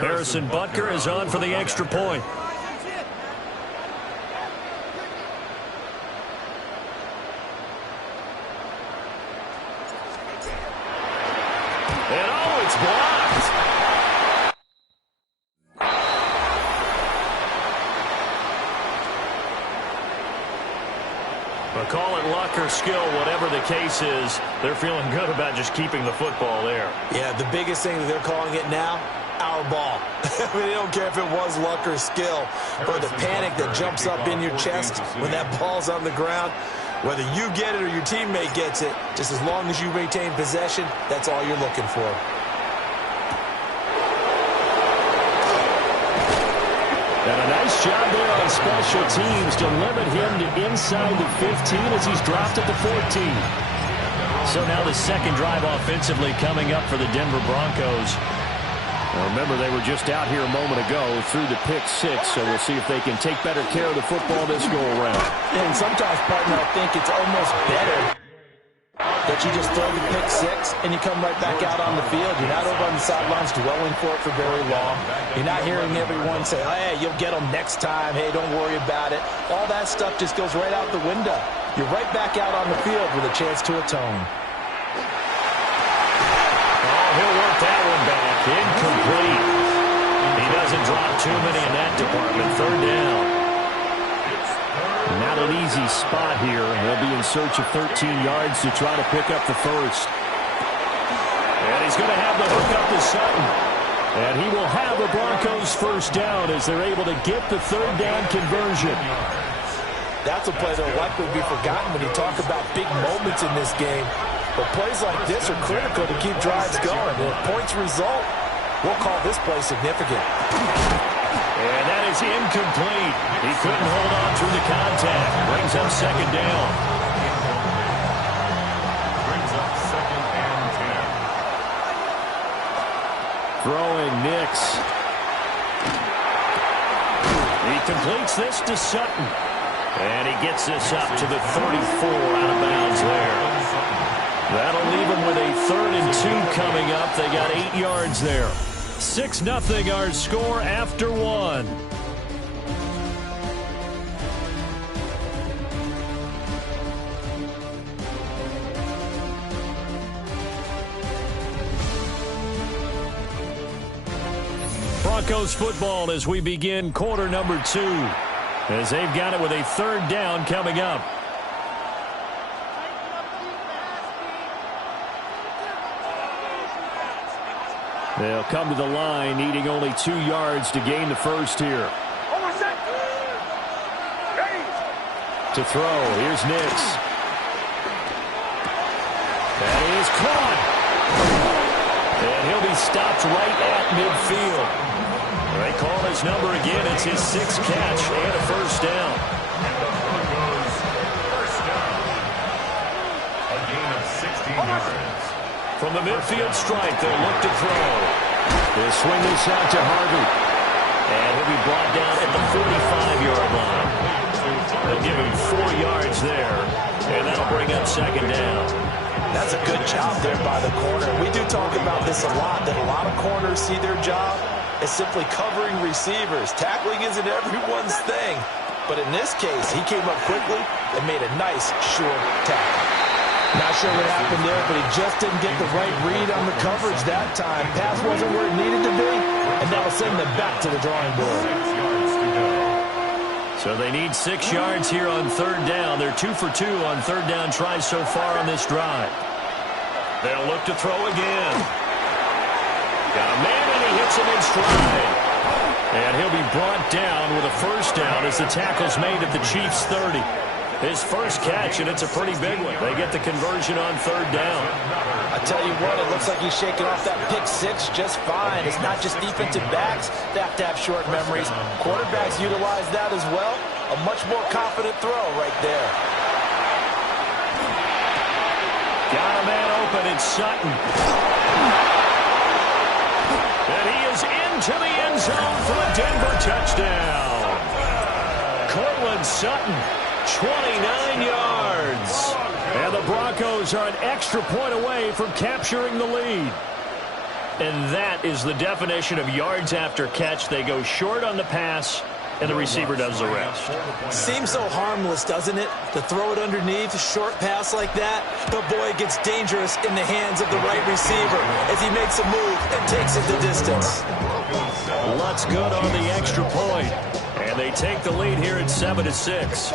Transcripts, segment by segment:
Harrison Butker is on for the extra point. And oh, it's blocked. But call it luck or skill, whatever the case is, they're feeling good about just keeping the football there. Yeah, the biggest thing that they're calling it now, our ball. I mean, they don't care if it was luck or skill, but the panic that jumps up in your chest when that ball's on the ground, whether you get it or your teammate gets it, just as long as you maintain possession, that's all you're looking for. And a nice job there on special teams to limit him to inside the 15 as he's dropped at the 14. So now the second drive offensively coming up for the Denver Broncos. Now remember, they were just out here a moment ago through the pick six, so we'll see if they can take better care of the football this go-around. And sometimes, partner, I think it's almost better that you just throw the pick six and you come right back out on the field. You're not over on the sidelines dwelling for it for very long. You're not hearing everyone say, hey, you'll get them next time. Hey, don't worry about it. All that stuff just goes right out the window. You're right back out on the field with a chance to atone. Oh, he'll work that one back. Incomplete. He doesn't drop too many in that department. Third down. Not an easy spot here. They'll be in search of 13 yards to try to pick up the first. And he's going to have the hook up to Sutton. And he will have the Broncos first down as they're able to get the third down conversion. That's a play that will likely be forgotten when you talk about big moments in this game. But plays like this are critical to keep drives going. And if points result, we'll call this play significant. And that is incomplete. He couldn't hold on through the contact. Brings up second down. Brings up second and 10. Throwing Nix. He completes this to Sutton. And he gets this up to the 34 out of bounds there. That'll leave him with a 3rd and 2 coming up. They got 8 yards there. 6-0 our score after 1. Broncos football as we begin quarter number 2. As they've got it with a 3rd down coming up. They'll come to the line, needing only 2 yards to gain the first here. To throw, here's Nix. That is caught. And he'll be stopped right at midfield. They call his number again. It's his 6th catch and a first down. A gain of 16 yards. From the midfield stripe, they'll look to throw. They'll swing this out to Harvey. And he'll be brought down at the 45-yard line. They'll give him 4 yards there. And that'll bring up second down. That's a good job there by the corner. We do talk about this a lot, that a lot of corners see their job as simply covering receivers. Tackling isn't everyone's thing. But in this case, he came up quickly and made a nice, short tackle. Not sure what happened there, but he just didn't get the right read on the coverage that time. Pass wasn't where it needed to be, and that'll send them back to the drawing board. 6 yards to go. So they need 6 yards here on 3rd down. They're 2 for 2 on 3rd down tries so far on this drive. They'll look to throw again. Got a man, and he hits him in stride. And he'll be brought down with a first down as the tackle's made at the Chiefs' 30. His first catch, and it's a pretty big one. They get the conversion on 3rd down. I tell you what, it looks like he's shaking off that pick six just fine. It's not just defensive backs that have short memories. Quarterbacks utilize that as well. A much more confident throw right there. Got a man open, it's Sutton. And he is into the end zone for a Denver touchdown. Cortland Sutton. 29 yards. And the Broncos are an extra point away from capturing the lead. And that is the definition of yards after catch. They go short on the pass, and the receiver does the rest. Seems so harmless, doesn't it? To throw it underneath, a short pass like that. But boy, it gets dangerous in the hands of the right receiver as he makes a move and takes it the distance. Lutz good on the extra point. And they take the lead here at 7-6.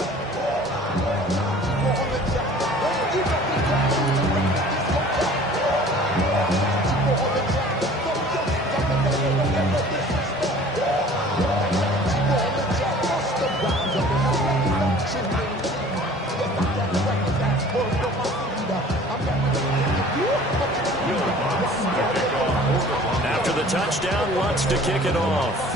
After the touchdown, Lutz to kick it off.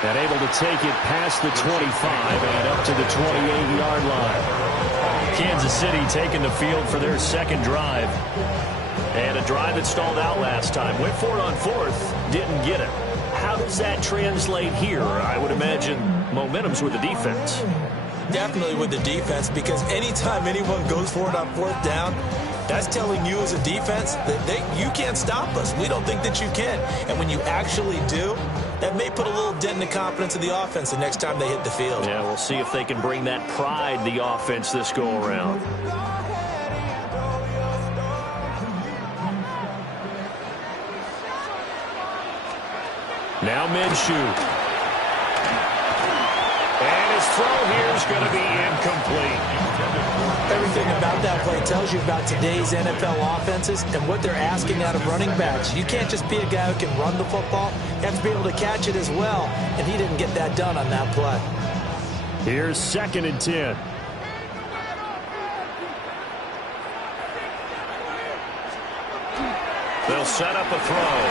And able to take it past the 25 and up to the 28-yard line. Kansas City taking the field for their second drive. And a drive that stalled out last time. Went for it on fourth, didn't get it. How does that translate here? I would imagine momentum's with the defense. Definitely with the defense, because anytime anyone goes for it on fourth down, that's telling you as a defense that you can't stop us. We don't think that you can. And when you actually do, that may put a little dent in the confidence of the offense the next time they hit the field. Yeah, we'll see if they can bring that pride, the offense, this go-around. Now Minshew. And his throw here is going to be incomplete. Everything about that play tells you about today's NFL offenses and what they're asking out of running backs. You can't just be a guy who can run the football. You have to be able to catch it as well, and he didn't get that done on that play. Here's 2nd and 10. They'll set up a throw.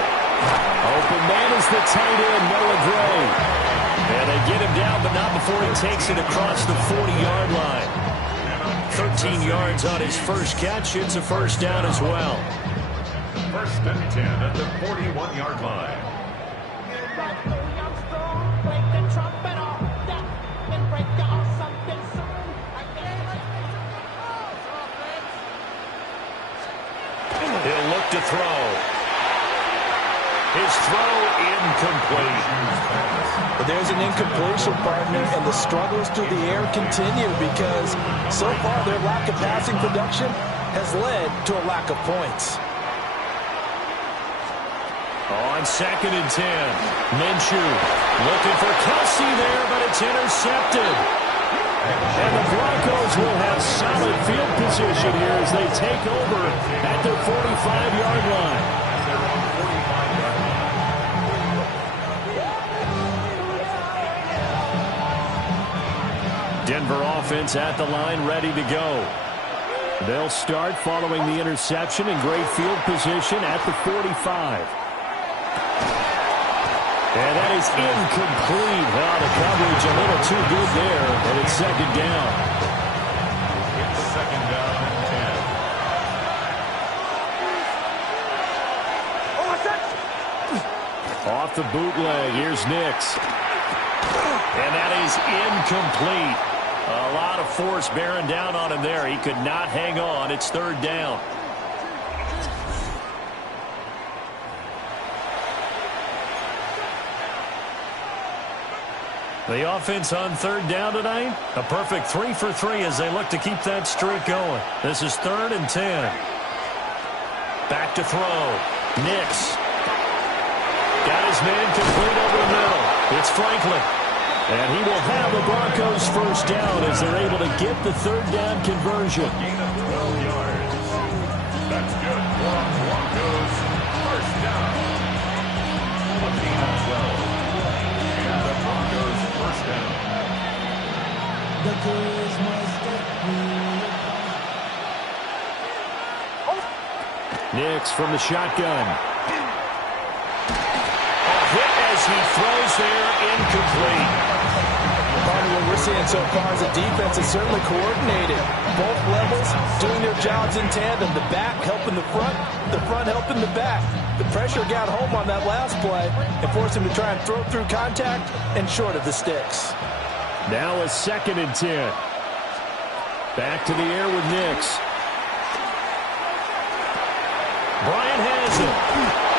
Open man is the tight end, Noah Gray. And they get him down, but not before he takes it across the 40-yard line. 13 yards on his first catch. It's a first down as well. 1st and 10 at the 41-yard line. He'll look to throw. His throw incomplete. But there's an incompletion, partner, and the struggles through the air continue because so far their lack of passing production has led to a lack of points. On 2nd and 10, Minshew looking for Kelsey there, but it's intercepted. And the Broncos will have solid field position here as they take over at their 45-yard line. Denver offense at the line, ready to go. They'll start following the interception in great field position at the 45. And that is incomplete. Well, the coverage a little too good there, and it's 2nd down. It's 2nd down and 10. Off the bootleg, here's Nix. And that is incomplete. A lot of force bearing down on him there. He could not hang on. It's 3rd down. The offense on 3rd down tonight, a perfect 3 for 3 as they look to keep that streak going. This is 3rd and 10. Back to throw. Nix. Got his man complete over the middle. It's Franklin. And he will have the Broncos first down as they're able to get the 3rd down conversion. Gain of 12 yards. That's good for Broncos. First down. A gain of 12. And the Broncos first down. Nix from the shotgun. A hit as he throws there, incomplete. What we're seeing so far as a defense is certainly coordinated. Both levels doing their jobs in tandem. The back helping the front helping the back. The pressure got home on that last play and forced him to try and throw through contact and short of the sticks. Now a 2nd and 10. Back to the air with Nix. Bryant has it.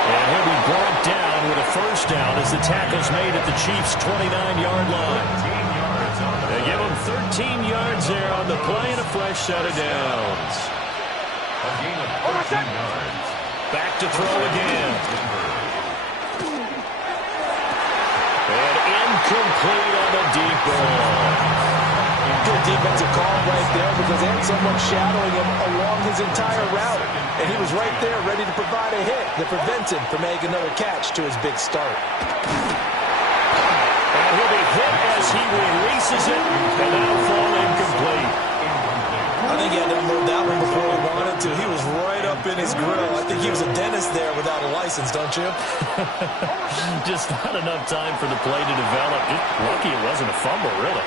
And he'll be brought down with a first down as the tackle's made at the Chiefs' 29-yard line. They give him 13 yards there on the play and a fresh set of downs. A gain of 13 yards. Back to throw again. And incomplete on the deep ball. Good defensive call right there because they had someone shadowing him along his entire route. And he was right there ready to provide a hit that prevents him from making another catch to his big start. And he'll be hit as he releases it, and that'll fall incomplete. I think he had to unload that one before he wanted to. He was right up in his grill. I think he was a dentist there without a license, don't you? Just not enough time for the play to develop. Just lucky it wasn't a fumble, really.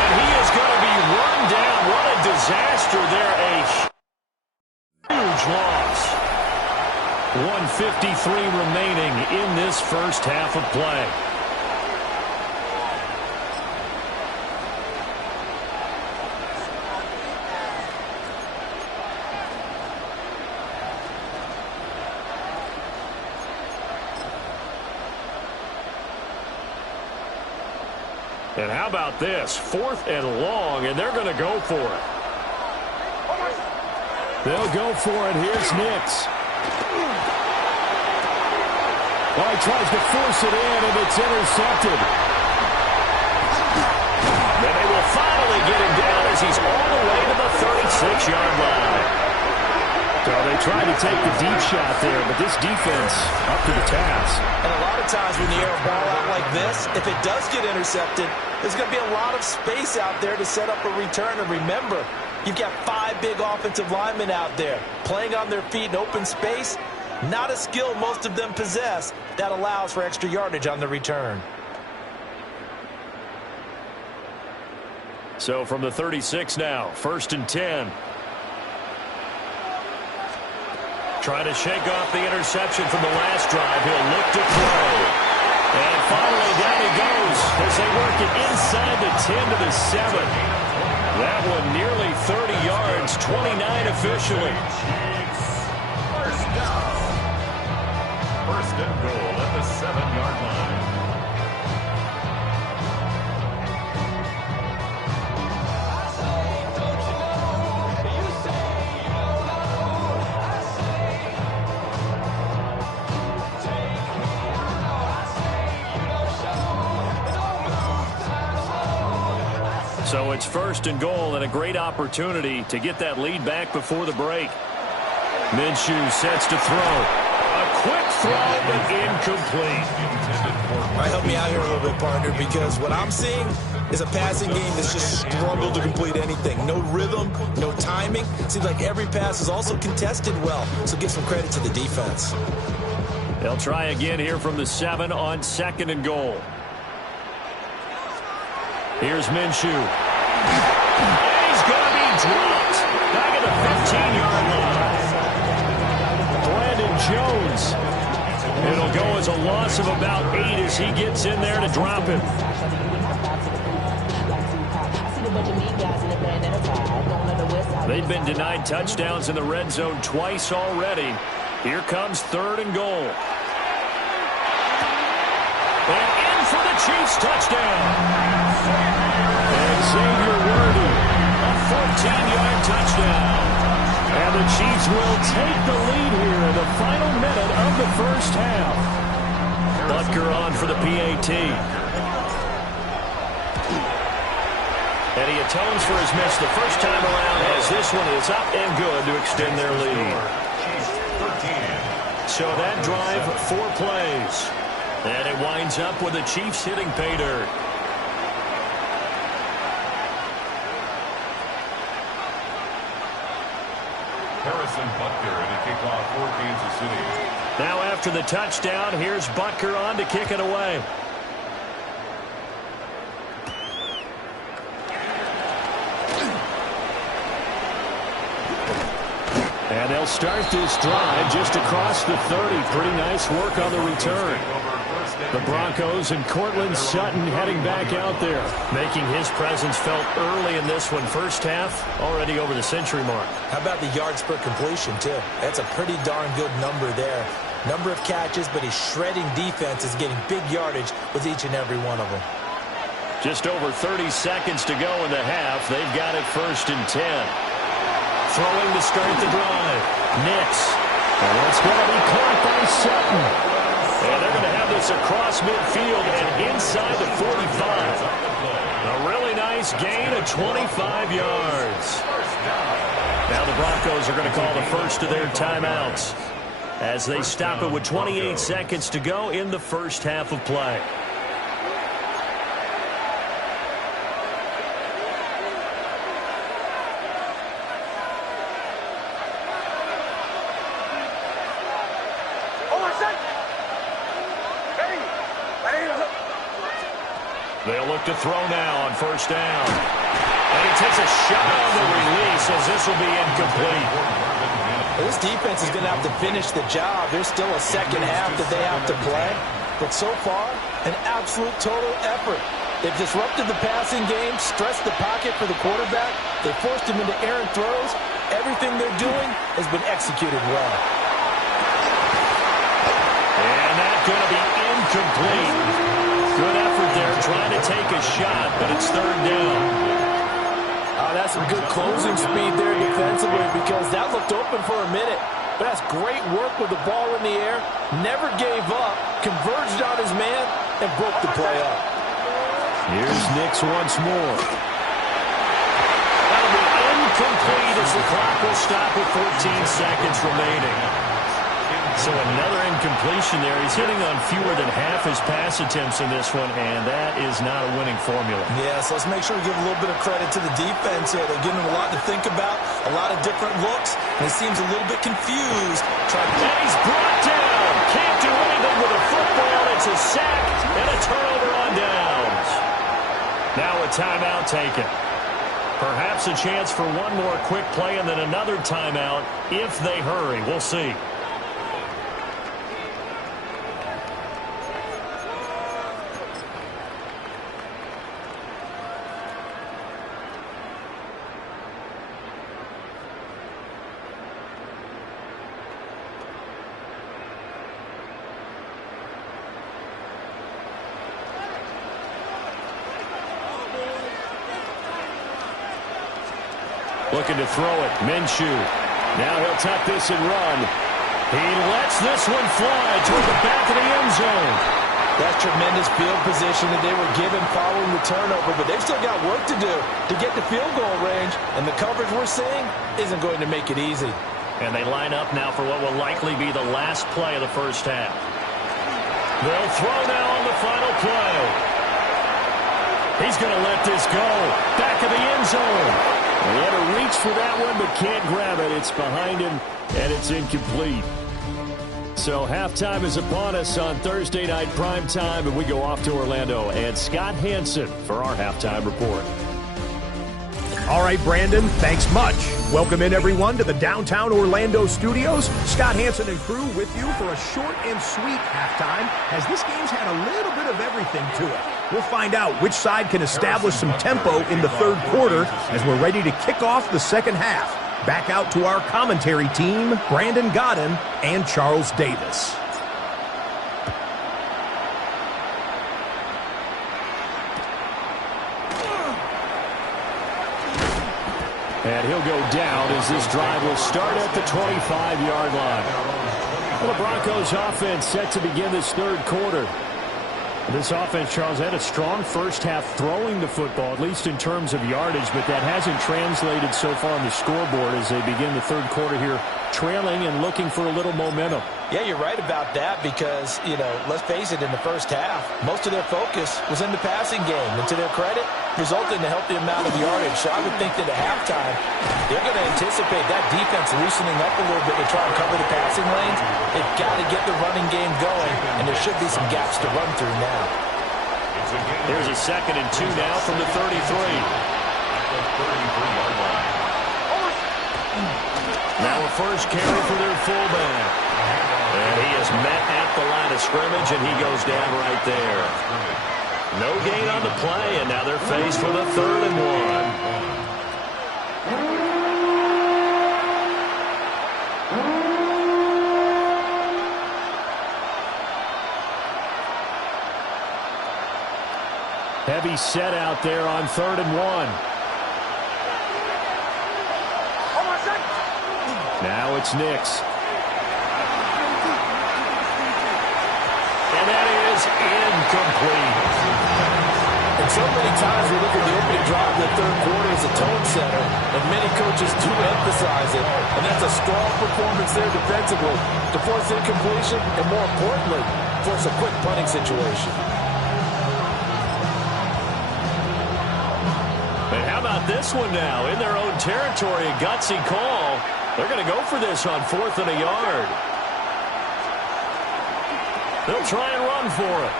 And he is going to be run down. What a disaster there. A huge loss. 1:53 remaining in this first half of play. And how about this? 4th and long, and they're going to go for it. They'll go for it. Here's Nix. Oh, he tries to force it in, and it's intercepted. And they will finally get him down as he's all the way to the 36-yard line. So they tried to take the deep shot there, but this defense up to the task. And a lot of times when you air a ball out like this, if it does get intercepted, there's going to be a lot of space out there to set up a return. And remember, you've got 5 big offensive linemen out there playing on their feet in open space. Not a skill most of them possess that allows for extra yardage on the return. So from the 36 now, 1st and 10. Trying to shake off the interception from the last drive. He'll look to throw. And finally, down he goes as they work it inside the 10 to the 7. That one nearly 30 yards, 29 officially. First down. 1st and goal at the 7-yard line. So it's 1st and goal and a great opportunity to get that lead back before the break. Minshew sets to throw. A quick throw, but incomplete. All right, help me out here a little bit, partner, because what I'm seeing is a passing game that's just struggled to complete anything. No rhythm, no timing. Seems like every pass is also contested well, so give some credit to the defense. They'll try again here from the 7 on 2nd and goal. Here's Minshew. And he's going to be dropped back at the 15-yard line. Brandon Jones. It'll go as a loss of about 8 as he gets in there to drop him. They've been denied touchdowns in the red zone twice already. Here comes 3rd and goal. And in for the Chiefs touchdown. And Xavier Worthy, a 14-yard touchdown. And the Chiefs will take the lead here in the final minute of the first half. Butker on for the PAT. And he atones for his miss the first time around as this one is up and good to extend their lead. So that drive, 4 plays. And it winds up with the Chiefs hitting pay dirt. Harrison Butker to kick off for Kansas City. Now after the touchdown, here's Butker on to kick it away. And they'll start this drive just across the 30. Pretty nice work on the return. The Broncos and Cortland Sutton heading back out there, making his presence felt early in this one. First half, already over the century mark. How about the yards per completion, too? That's a pretty darn good number there. Number of catches, but his shredding defense is getting big yardage with each and every one of them. Just over 30 seconds to go in the half. They've got it 1st and 10. Throwing to start the drive. Nix. And it's going to be caught by Sutton. And they're going to have this across midfield and inside the 45. A really nice gain of 25 yards. Now the Broncos are going to call the first of their timeouts as they stop it with 28 seconds to go in the first half of play. They'll look to throw now on 1st down. And he takes a shot on the release as this will be incomplete. This defense is going to have to finish the job. There's still a second half that they have to play. But so far, an absolute total effort. They've disrupted the passing game, stressed the pocket for the quarterback. They forced him into errant throws. Everything they're doing has been executed well. And that's going to be incomplete. Good effort there, trying to take a shot, but it's 3rd down. That's some good closing speed there defensively because that looked open for a minute. But that's great work with the ball in the air. Never gave up, converged on his man, and broke the play up. Here's Nix once more. That'll be incomplete as the clock will stop with 14 seconds remaining. So another incompletion there. He's hitting on fewer than half his pass attempts in this one, and that is not a winning formula. Yeah, so let's make sure we give a little bit of credit to the defense here. They're giving him a lot to think about, a lot of different looks, and he seems a little bit confused. And he's brought down. Can't do anything with a football. It's a sack and a turnover on downs. Now a timeout taken. Perhaps a chance for one more quick play and then another timeout if they hurry. We'll see. Looking to throw it. Minshew. Now he'll tuck this and run. He lets this one fly toward the back of the end zone. That's tremendous field position that they were given following the turnover, but they've still got work to do to get to field goal range, and the coverage we're seeing isn't going to make it easy. And they line up now for what will likely be the last play of the first half. They'll throw now on the final play. He's going to let this go. Back of the end zone. He had to reach for that one, but can't grab it. It's behind him, and it's incomplete. So halftime is upon us on Thursday night primetime, and we go off to Orlando. And Scott Hansen for our halftime report. All right, Brandon, thanks much. Welcome in, everyone, to the downtown Orlando studios. Scott Hansen and crew with you for a short and sweet halftime, as this game's had a little bit of everything to it. We'll find out which side can establish some tempo in the third quarter as we're ready to kick off the second half. Back out to our commentary team, Brandon Godden and Charles Davis. And he'll go down as this drive will start at the 25-yard line. Well, the Broncos offense set to begin this third quarter. This offense, Charles, had a strong first half throwing the football, at least in terms of yardage, but that hasn't translated so far on the scoreboard as they begin the third quarter here, trailing and looking for a little momentum. Yeah, you're right about that because, let's face it, in the first half, most of their focus was in the passing game. And to their credit, resulted in a healthy amount of yardage. So I would think that at halftime, they're going to anticipate that defense loosening up a little bit to try and cover the passing lanes. They've got to get the running game going, and there should be some gaps to run through now. Here's a 2nd and 2 now from the 33. Now a first carry for their fullback. And he is met at the line of scrimmage, and he goes down right there. No gain on the play, and now they're faced with a 3rd and 1. Heavy set out there on 3rd and 1. Now it's Nix. And that is incomplete. And so many times we look at the opening drive of the 3rd quarter as a tone setter, and many coaches do emphasize it. And that's a strong performance there defensively to force incompletion and, more importantly, force a quick punting situation. And how about this one now? In their own territory, a gutsy call. They're going to go for this on 4th and a yard. They'll try and run for it.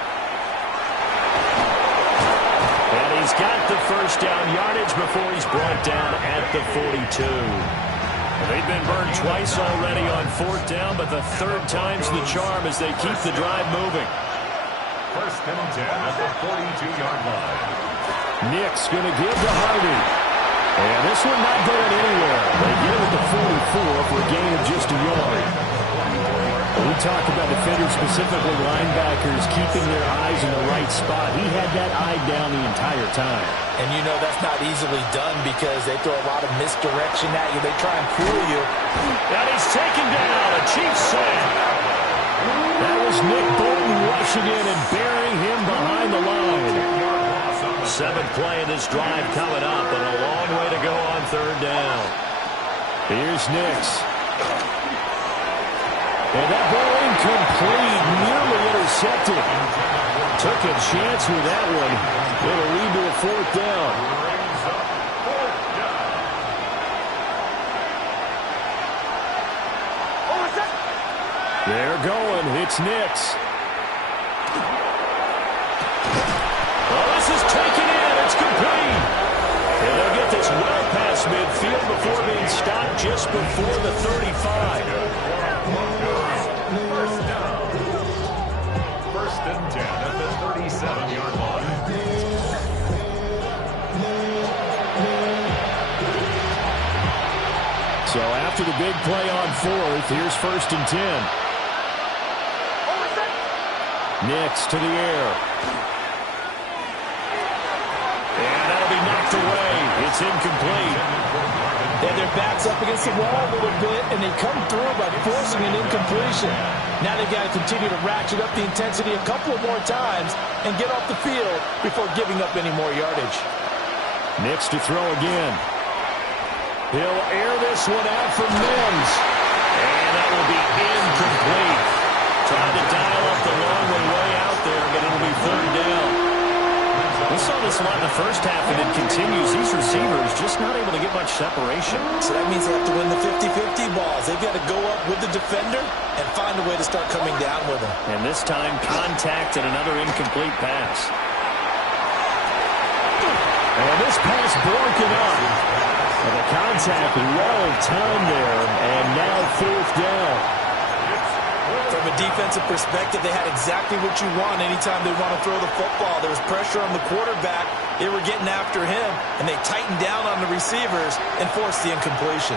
And he's got the first down yardage before he's brought down at the 42. They've been burned twice already on 4th down, but the 3rd time's the charm as they keep the drive moving. 1st and 10 at the 42-yard line. Nick's going to give to Hardy. And this one not going anywhere. They get it at the 44 for a gain of just a yard. We talk about defenders, specifically linebackers, keeping their eyes in the right spot. He had that eye down the entire time. And you know that's not easily done because they throw a lot of misdirection at you. They try and fool you. And he's taken down. A Chiefs sack. That was Nick Bolton rushing in and burying him behind the line. 7th play of this drive coming up, and a long way to go on 3rd down. Here's Nix. And that ball incomplete, nearly intercepted. Took a chance with that one. It'll lead to a 4th down. They're going. It's Nix. Oh, this is taken in. It's complete. And they'll get this well past midfield before being stopped just before the 35. First down. 1st and 10 at the 37-yard line. So after the big play on 4th, here's 1st and 10. Nix to the air. And that'll be knocked away. It's incomplete. And their back's up against the wall a little bit, and they come through by forcing an incompletion. Now they've got to continue to ratchet up the intensity a couple of more times and get off the field before giving up any more yardage. Nix to throw again. He'll air this one out for Mims. And that will be incomplete. Trying to dial up the long way out there, but it'll be 3rd down. We saw this a lot in the first half, and it continues. These receivers just not able to get much separation. So that means they have to win the 50-50 balls. They've got to go up with the defender and find a way to start coming down with them. And this time, contact and another incomplete pass. And this pass broken up. And the contact well timed there, and now 4th down. From a defensive perspective, they had exactly what you want anytime they want to throw the football. There was pressure on the quarterback. They were getting after him, and they tightened down on the receivers and forced the incompletion.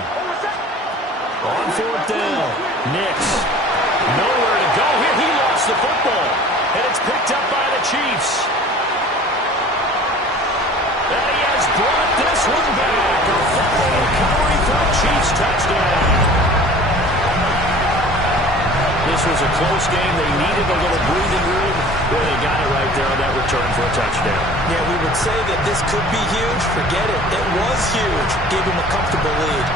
On 4th down, Nix. Nowhere to go here. He lost the football, and it's picked up by the Chiefs. And he has brought this one back. A football recovery for a Chiefs touchdown. This was a close game. They needed a little breathing room. Well, they got it right there on that return for a touchdown. Yeah, we would say that this could be huge. Forget it. It was huge. Gave him a comfortable lead.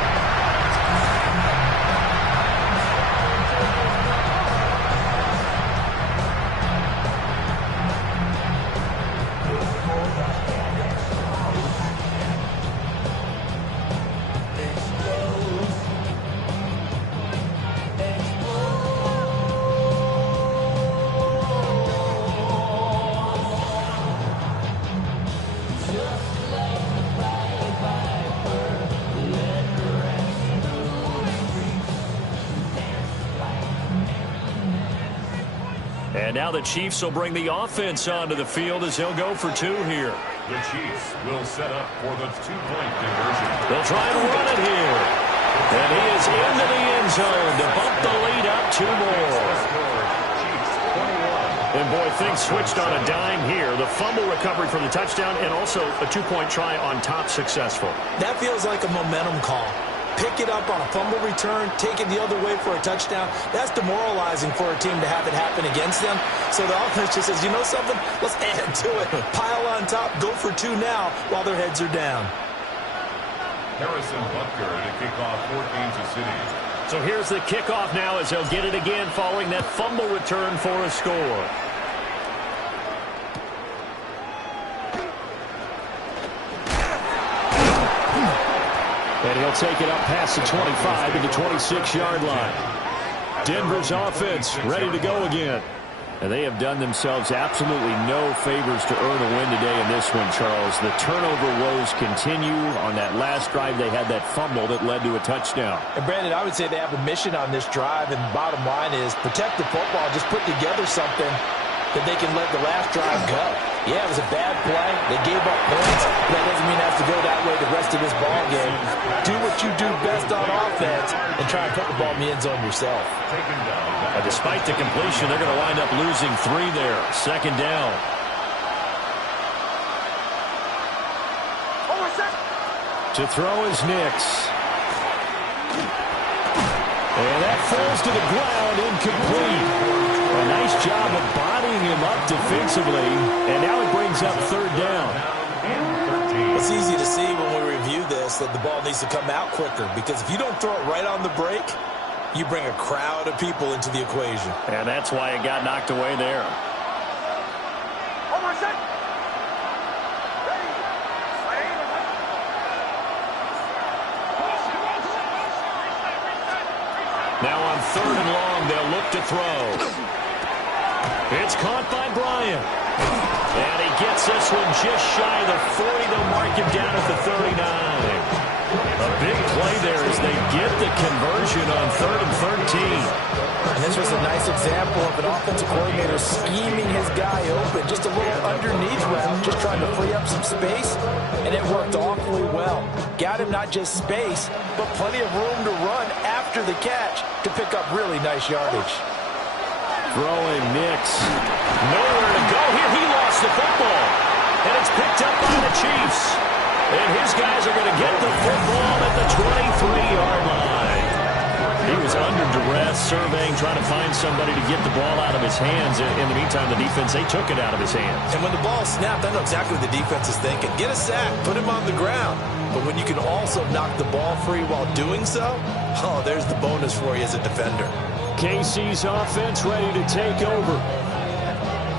And now the Chiefs will bring the offense onto the field as he'll go for 2 here. The Chiefs will set up for the 2-point conversion. They'll try and run it here. And he is into the end zone to bump the lead up 2 more. And boy, things switched on a dime here. The fumble recovery for the touchdown and also a 2-point try on top successful. That feels like a momentum call. Pick it up on a fumble return, take it the other way for a touchdown. That's demoralizing for a team to have it happen against them. So the offense just says, you know something? Let's add to it. Pile on top, go for 2 now while their heads are down. Harrison Butker to kick off for Kansas City. So here's the kickoff now as they'll get it again following that fumble return for a score. And he'll take it up past the 25 to the 26-yard line. Denver's offense ready to go again. And they have done themselves absolutely no favors to earn a win today in this one, Charles. The turnover woes continue. On that last drive, they had that fumble that led to a touchdown. And, Brandon, I would say they have a mission on this drive, and the bottom line is protect the football. Just put together something that they can let the last drive go. Yeah, it was a bad play. They gave up points. But that doesn't mean it has to go that way the rest of this ball game. Do what you do best on offense and try and put the ball in the end zone yourself. Despite the completion, they're going to wind up losing 3 there. 2nd down. To throw is Nix. And that falls to the ground, incomplete. A nice job of bodying him up defensively. And now it brings up 3rd down. It's easy to see when we review this that the ball needs to come out quicker, because if you don't throw it right on the break, you bring a crowd of people into the equation. And that's why it got knocked away there. Now on 3rd and long, they'll look to throw. It's caught by Bryant. And he gets this one just shy of the 40. They'll mark him down at the 39. A big play there as they get the conversion on 3rd and 13. And this was a nice example of an offensive coordinator scheming his guy open. Just a little underneath route, just trying to free up some space. And it worked awfully well. Got him not just space, but plenty of room to run after the catch to pick up really nice yardage. Throwing Nix. Nowhere to go here. He lost the football. And it's picked up by the Chiefs. And his guys are going to get the football at the 23-yard line. He was under duress, surveying, trying to find somebody to get the ball out of his hands. In the meantime, the defense, they took it out of his hands. And when the ball snapped, I know exactly what the defense is thinking. Get a sack, put him on the ground. But when you can also knock the ball free while doing so, oh, there's the bonus for you as a defender. KC's offense ready to take over.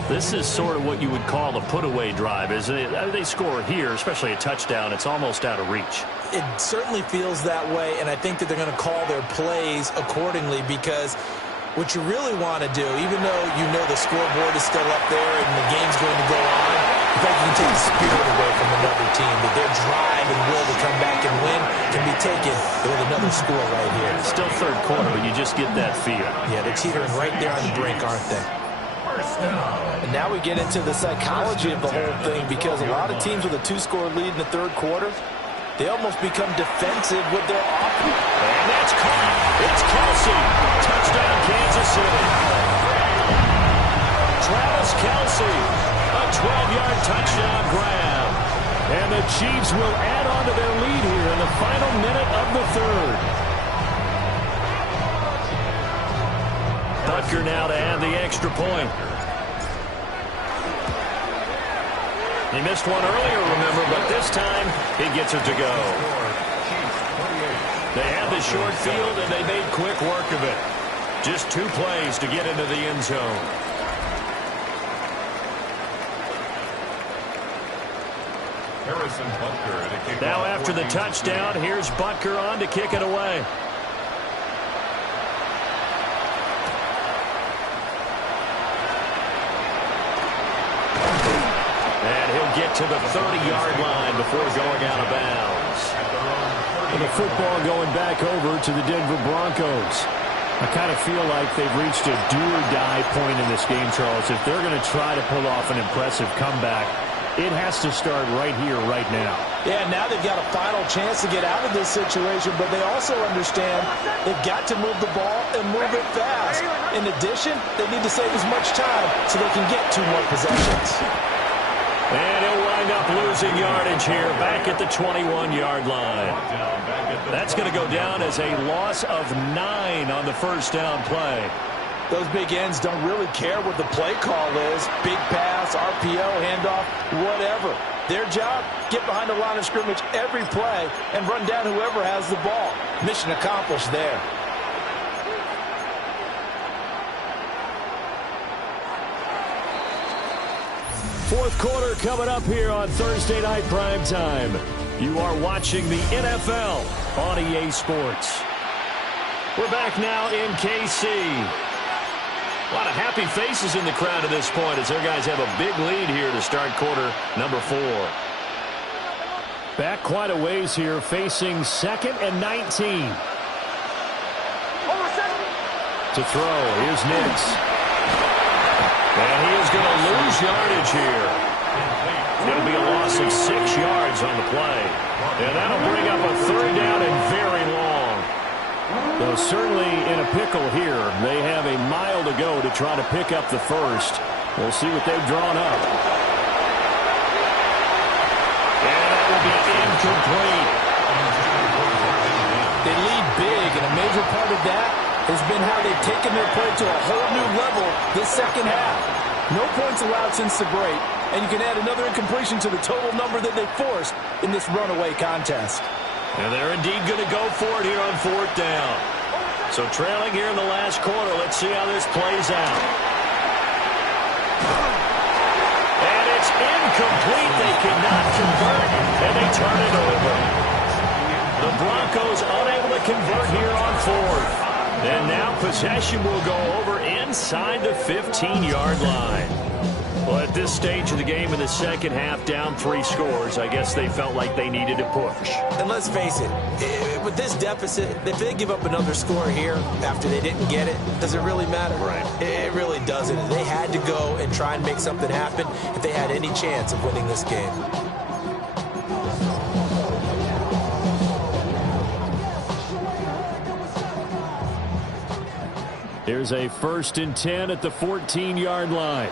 This is sort of what you would call a put-away drive, isn't it? They score here, especially a touchdown. It's almost out of reach. It certainly feels that way, and I think that they're going to call their plays accordingly, because what you really want to do, even though you know the scoreboard is still up there and the game's going to go on, in fact, you can take the spirit away from another team, that their drive and will to come back and win can be taken with another score right here. It's still 3rd quarter, but you just get that feel. Yeah, they're teetering right there on the brink, aren't they? And now we get into the psychology of the whole thing, because a lot of teams with a 2-score lead in the 3rd quarter, they almost become defensive with their offense. And that's caught. It's Kelsey. Touchdown, Kansas City. Travis Kelsey, a 12-yard touchdown grab. And the Chiefs will add on to their lead here in the final minute of the 3rd. Butker now to add the extra point. He missed one earlier, remember, but this time he gets it to go. They had the short field, and they made quick work of it. Just 2 plays to get into the end zone. Harrison Butker to kick Now off after the for touchdown, here's Butker on to kick it away. And he'll get to the 30-yard line before going out of bounds. And the football going back over to the Denver Broncos. I kind of feel like they've reached a do-or-die point in this game, Charles. If they're going to try to pull off an impressive comeback, it has to start right here, right now. Yeah, now they've got a final chance to get out of this situation, but they also understand they've got to move the ball and move it fast. In addition, they need to save as much time so they can get 2 more possessions. And he'll wind up losing yardage here back at the 21-yard line. That's going to go down as a loss of 9 on the first down play. Those big ends don't really care what the play call is. Big pass, RPO, handoff, whatever. Their job, get behind the line of scrimmage every play and run down whoever has the ball. Mission accomplished there. Fourth quarter coming up here on Thursday Night Primetime. You are watching the NFL on EA Sports. We're back now in KC. A lot of happy faces in the crowd at this point as their guys have a big lead here to start quarter number 4. Back quite a ways here, facing 2nd and 19. To throw, here's Nix. And he is going to lose yardage here. It'll be a loss of 6 yards on the play. And that'll bring up a 3rd down and very long. Though certainly in a pickle here. They have a mile to go to try to pick up the first. We'll see what they've drawn up. And that will be incomplete. They lead big, and a major part of that has been how they've taken their play to a whole new level this second half. No points allowed since the break, and you can add another incompletion to the total number that they forced in this runaway contest. And they're indeed going to go for it here on 4th down. So trailing here in the last quarter, let's see how this plays out. And it's incomplete. They cannot convert, and they turn it over. The Broncos unable to convert here on 4th. And now possession will go over inside the 15-yard line. Well, at this stage of the game in the second half, down 3 scores, I guess they felt like they needed to push. And let's face it, with this deficit, if they give up another score here after they didn't get it, does it really matter? Right. It really doesn't. They had to go and try and make something happen if they had any chance of winning this game. Here's a 1st and 10 at the 14-yard line.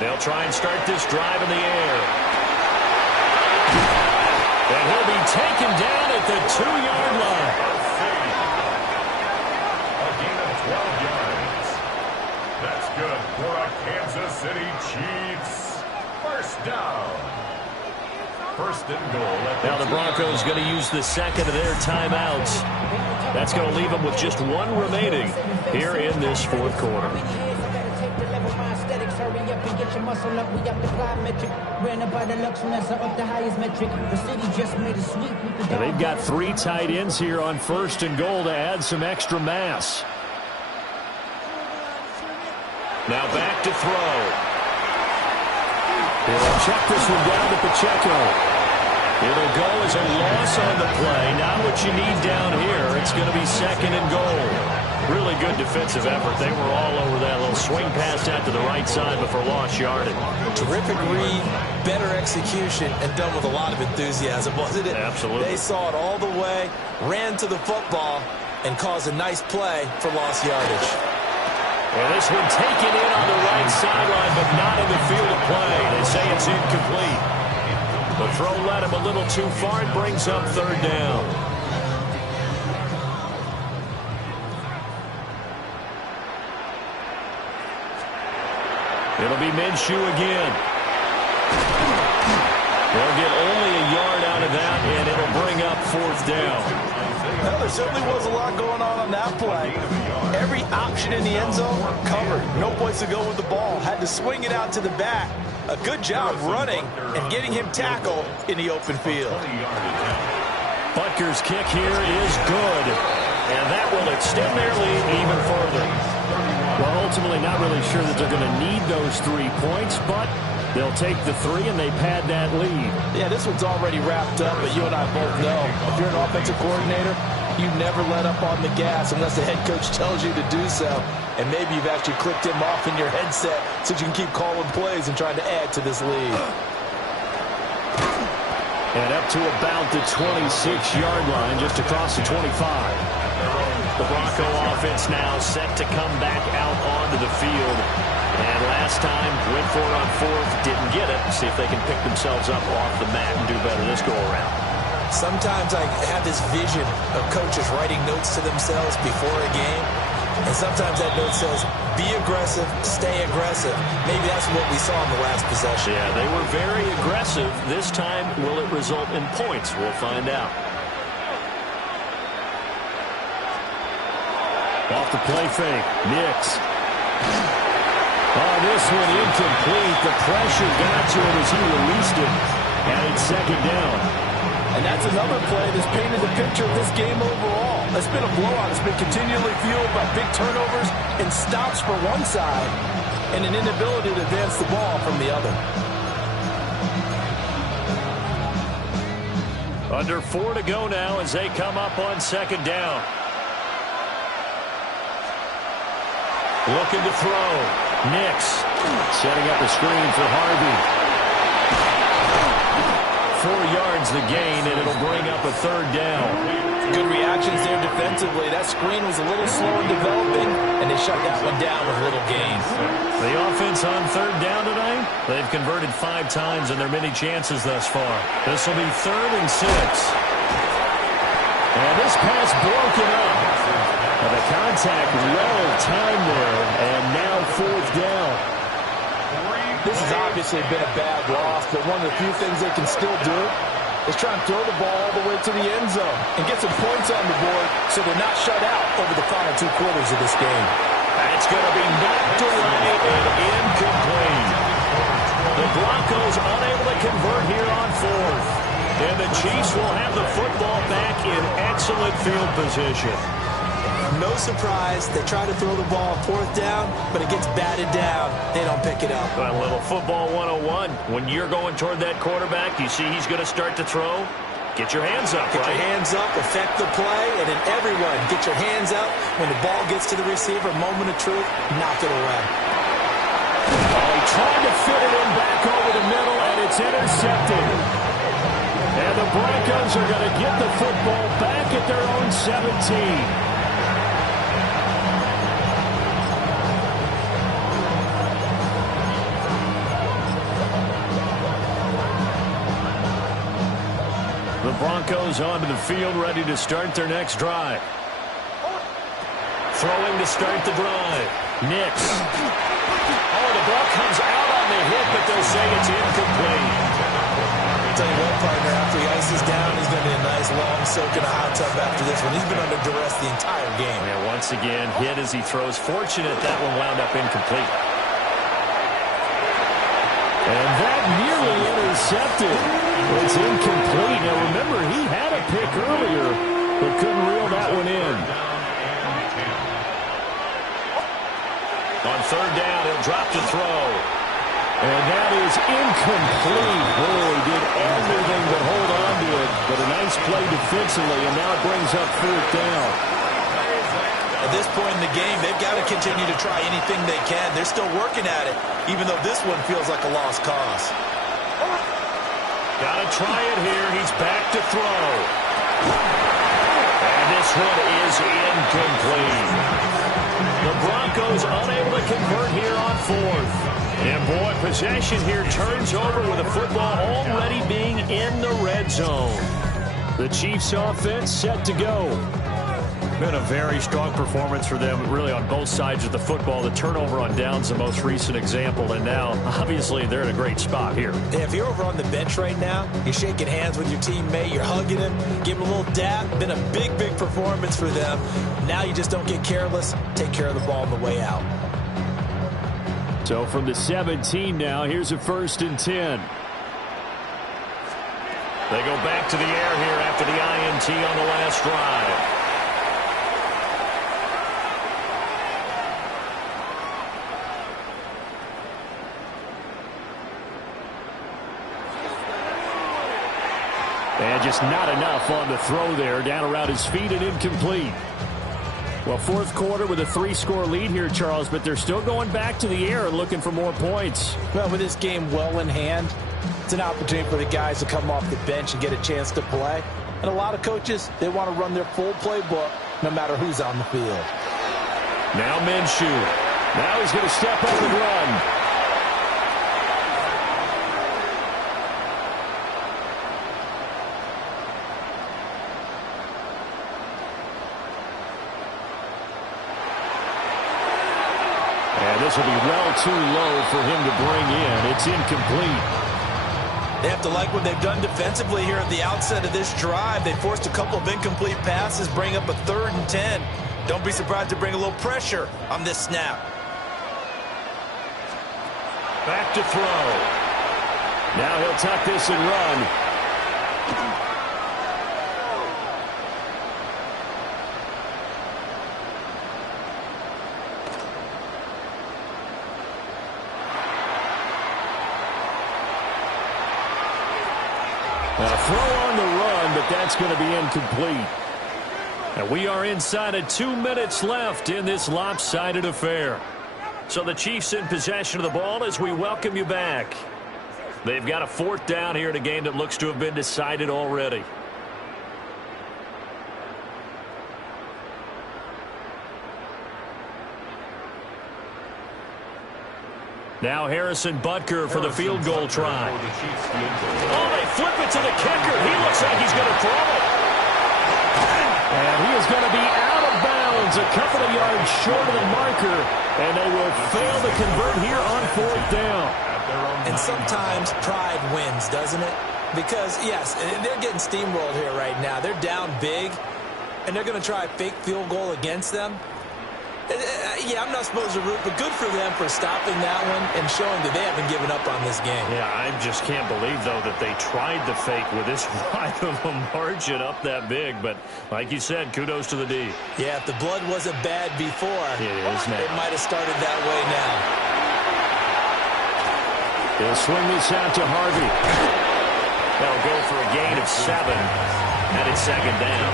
They'll try and start this drive in the air. And he'll be taken down at the 2-yard line. A gain of 12 yards. That's good for a Kansas City Chiefs. 1st down. 1st and goal. Now the Broncos going to use the 2nd of their timeouts. That's going to leave them with just 1 remaining here in this 4th quarter. Now they've got 3 tight ends here on 1st and goal to add some extra mass. Now back to throw. He'll check this one down to Pacheco. It'll go as a loss on the play. Not what you need down here. It's going to be 2nd and goal. Really good defensive effort. They were all over that little swing pass out to the right side before lost yardage. Terrific read, better execution, and done with a lot of enthusiasm, wasn't it? Absolutely. They saw it all the way, ran to the football, and caused a nice play for lost yardage. Well, this one taken in on the right sideline, but not in the field of play. They say it's incomplete. The throw led him a little too far. It brings up 3rd down. It'll be Minshew again. They'll get only a yard out of that, and it'll bring up 4th down. Well, there certainly was a lot going on that play. Every option in the end zone covered. No place to go with the ball. Had to swing it out to the back. A good job running and getting him tackled in the open field. Butker's kick here is good, and that will extend their lead even further. ultimately not really sure that they're going to need those 3 points, but they'll take the 3 and they pad that lead. Yeah, this one's already wrapped up, but you and I both know if you're an offensive coordinator, you never let up on the gas unless the head coach tells you to do so. And maybe you've actually clicked him off in your headset so you can keep calling plays and trying to add to this lead. And up to about the 26-yard line, just across the 25. The Bronco offense now set to come back out onto the field. And last time, went for it on 4th, didn't get it. See if they can pick themselves up off the mat and do better this go-around. Sometimes I have this vision of coaches writing notes to themselves before a game. And sometimes that note says, be aggressive, stay aggressive. Maybe that's what we saw in the last possession. Yeah, they were very aggressive. This time, will it result in points? We'll find out. Off the play fake. Nix. Oh, this one incomplete. The pressure got to him as he released it. And it's 2nd down. And that's another play that's painted the picture of this game overall. It's been a blowout. It's been continually fueled by big turnovers and stops for one side and an inability to advance the ball from the other. Under 4 to go now as they come up on 2nd down. Looking to throw. Nix setting up a screen for Harvey. 4 yards the gain, and it'll bring up a 3rd down. Good reactions there defensively. That screen was a little slow in developing, and they shut that one down with little gain. The offense on 3rd down tonight, they've converted 5 times in their many chances thus far. This will be 3rd and 6. And this pass broken up. And the contact well timed there, and now 4th down. This has obviously been a bad loss, but one of the few things they can still do is try and throw the ball all the way to the end zone and get some points on the board so they're not shut out over the final 2 quarters of this game. It's going to be knocked away and incomplete. The Broncos unable to convert here on 4th. And the Chiefs will have the football back in excellent field position. No surprise, they try to throw the ball on 4th down, but it gets batted down. They don't pick it up. A little football 101. When you're going toward that quarterback, you see he's going to start to throw. Get your hands up, Get your hands up, affect the play, and then everyone get your hands up. When the ball gets to the receiver, moment of truth, knock it away. Oh, he tried to fit it in back over the middle, and it's intercepted. And the Broncos are going to get the football back at their own 17. The Broncos onto the field, ready to start their next drive. Throwing to start the drive. Nix. Oh, the ball comes out on the hit, but they'll say it's incomplete. I'll tell you what, partner, after he ices down, he's going to be a nice long soak in a hot tub after this one. He's been under duress the entire game. Yeah, once again, hit as he throws. Fortunate that one wound up incomplete. And that nearly intercepted. It's incomplete. Now, remember, he had a pick earlier, but couldn't reel that one in. On 3rd down, he'll drop to throw. And that is incomplete. Boy, he did everything but hold on to it. But a nice play defensively, and now it brings up 4th down. At this point in the game, they've got to continue to try anything they can. They're still working at it, even though this one feels like a lost cause. Got to try it here. He's back to throw. And this one is incomplete. The Broncos unable to convert here on 4th. And, boy, possession here turns over with the football already being in the red zone. The Chiefs offense set to go. Been a very strong performance for them, really, on both sides of the football. The turnover on downs, the most recent example, and now, obviously, they're in a great spot here. Yeah, if you're over on the bench right now, you're shaking hands with your teammate, you're hugging him, give him a little dap. Been a big, big performance for them. Now you just don't get careless. Take care of the ball on the way out. So from the 17 now, here's a 1st and 10. They go back to the air here after the INT on the last drive. And just not enough on the throw there. Down around his feet and incomplete. Well, fourth quarter with a 3-score lead here, Charles, but they're still going back to the air and looking for more points. Well, with this game well in hand, it's an opportunity for the guys to come off the bench and get a chance to play. And a lot of coaches, they want to run their full playbook no matter who's on the field. Now Minshew. Now he's going to step up and run. And this will be well too low for him to bring in. It's incomplete. They have to like what they've done defensively here at the outset of this drive. They forced a couple of incomplete passes, bring up a 3rd and 10. Don't be surprised to bring a little pressure on this snap. Back to throw. Now he'll tuck this and run. A throw on the run, but that's going to be incomplete. And we are inside of 2 minutes left in this lopsided affair. So the Chiefs in possession of the ball as we welcome you back. They've got a 4th down here in a game that looks to have been decided already. Now Harrison Butker for the field goal try. Oh, they flip it to the kicker. He looks like he's going to throw it. And he is going to be out of bounds a couple of yards short of the marker. And they will fail to convert here on 4th down. And sometimes pride wins, doesn't it? Because, yes, they're getting steamrolled here right now. They're down big, and they're going to try a fake field goal against them. Yeah, I'm not supposed to root, but good for them for stopping that one and showing that they haven't given up on this game. Yeah, I just can't believe, though, that they tried the fake with this wide of a margin up that big. But like you said, kudos to the D. Yeah, if the blood wasn't bad before, it is now. It might have started that way now. They'll swing this out to Harvey. They'll go for a gain of 7. And it's 2nd down.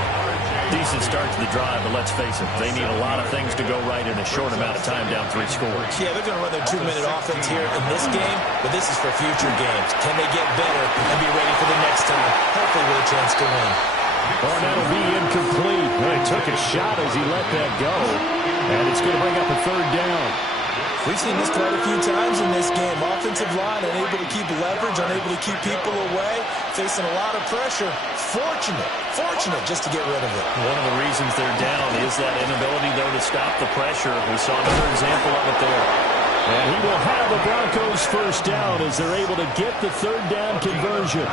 Decent start to the drive, but let's face it, they need a lot of things to go right in a short amount of time down 3 scores. Yeah, they're going to run their 2-minute offense here in this game, but this is for future games. Can they get better and be ready for the next time? Hopefully with a chance to win. Oh, that'll be incomplete. Well, he took a shot as he let that go, and it's going to bring up a 3rd down. We've seen this quite a few times in this game. Offensive line unable to keep leverage, unable to keep people away, facing a lot of pressure. Fortunate just to get rid of it. One of the reasons they're down is that inability, though, to stop the pressure. We saw another example of it there. And he will have the Broncos 1st down as they're able to get the 3rd down conversion.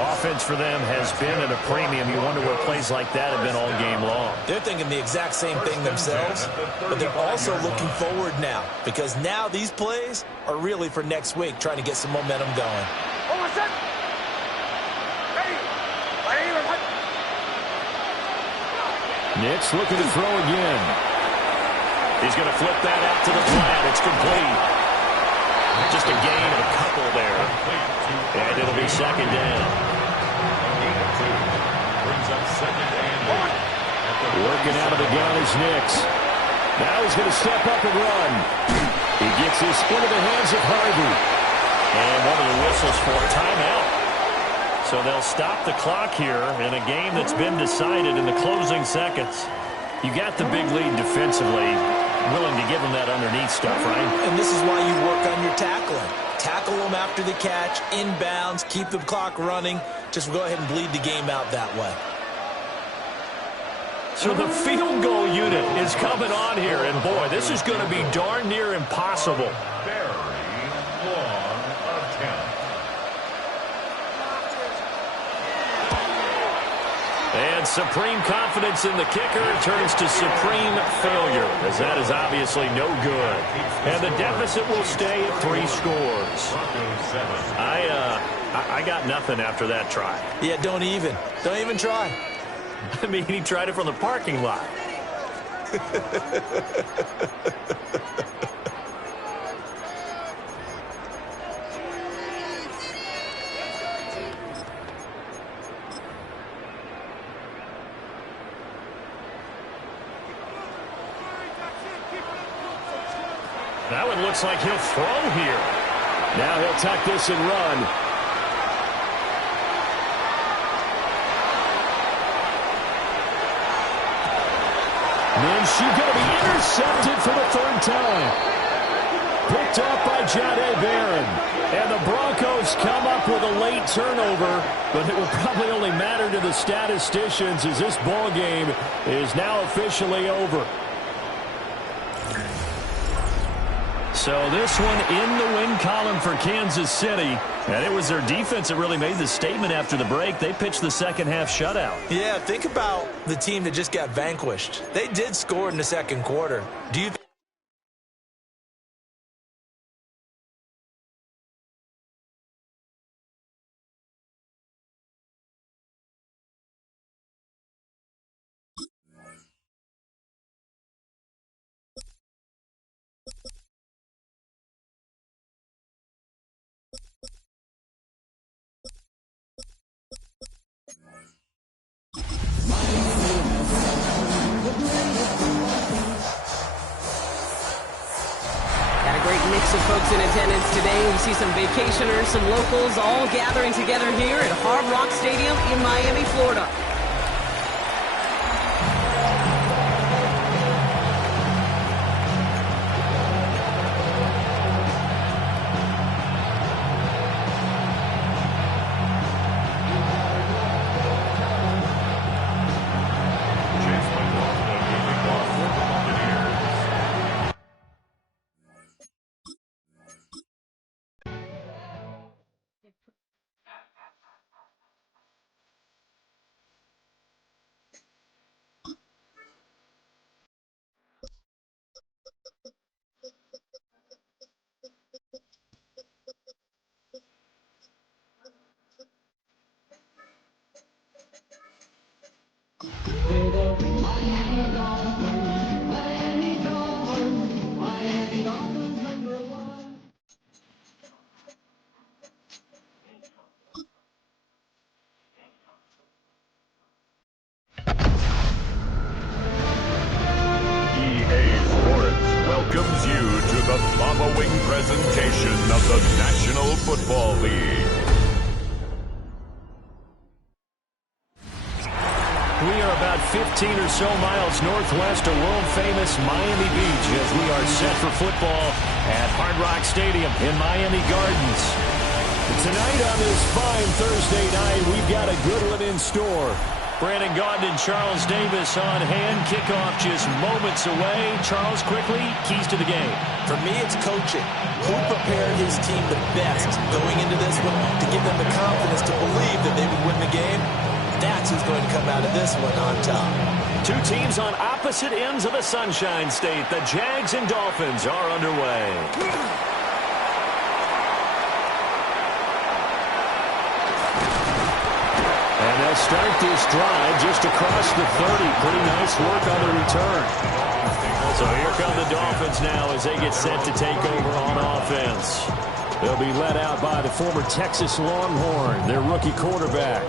Offense for them has been at a premium. You wonder what plays like that have been all game long. They're thinking the exact same thing themselves, but they're also looking forward now because now these plays are really for next week, trying to get some momentum going. Nix looking to throw again. He's going to flip that out to the flat. It's complete. Just a gain of a couple there. And it'll be 2nd down. Working out of the gun is Nix. Now he's going to step up and run. He gets this into the hands of Harvey. And one of the whistles for a timeout. So they'll stop the clock here in a game that's been decided in the closing seconds. You got the big lead defensively. Willing to give them that underneath stuff, right? And this is why you work on your tackling. Tackle them after the catch, inbounds, keep the clock running. Just go ahead and bleed the game out that way. So the field goal unit is coming on here, and boy, this is going to be darn near impossible. Very long attempt. And supreme confidence in the kicker turns to supreme failure, as that is obviously no good. And the deficit will stay at 3 scores. I got nothing after that try. Yeah, don't even try. I mean, he tried it from the parking lot. That one looks like he'll throw here. Now he'll tuck this and run. And she's going to be intercepted for the third time. Picked off by Jahdae Barron. And the Broncos come up with a late turnover, but it will probably only matter to the statisticians as this ball game is now officially over. So this one in the win column for Kansas City. And it was their defense that really made the statement after the break. They pitched the second half shutout. Yeah, think about the team that just got vanquished. They did score in the second quarter. Do you mix of folks in attendance today. We see some vacationers, some locals, all gathering together here at Hard Rock Stadium in Miami, Florida. Welcomes you to the following presentation of the National Football League. We are about 15 or so miles northwest of world-famous Miami Beach as we are set for football at Hard Rock Stadium in Miami Gardens. Tonight on this fine Thursday night, we've got a good one in store. Brandon Gaudin and Charles Davis on hand. Kickoff just moments away. Charles, quickly, keys to the game. For me, it's coaching. Who prepared his team the best going into this one to give them the confidence to believe that they would win the game? That's who's going to come out of this one on top. Two teams on opposite ends of the Sunshine State. The Jags and Dolphins are underway. And they'll start this drive just across the 30. Pretty nice work on the return. So here come the Dolphins now as they get set to take over on offense. They'll be led out by the former Texas Longhorn, their rookie quarterback.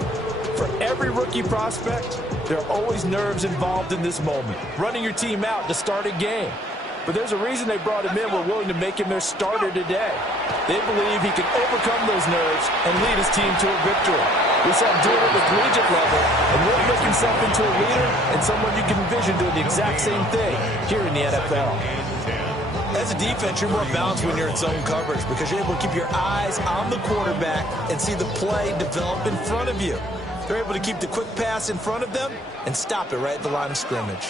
For every rookie prospect, there are always nerves involved in this moment. Running your team out to start a game. But there's a reason they brought him in. We're willing to make him their starter today. They believe he can overcome those nerves and lead his team to a victory. We saw him doing it at the collegiate level and really make himself into a leader and someone you can envision doing the exact same thing here in the NFL. As a defense, you're more balanced when you're in zone coverage because you're able to keep your eyes on the quarterback and see the play develop in front of you. They're able to keep the quick pass in front of them and stop it right at the line of scrimmage.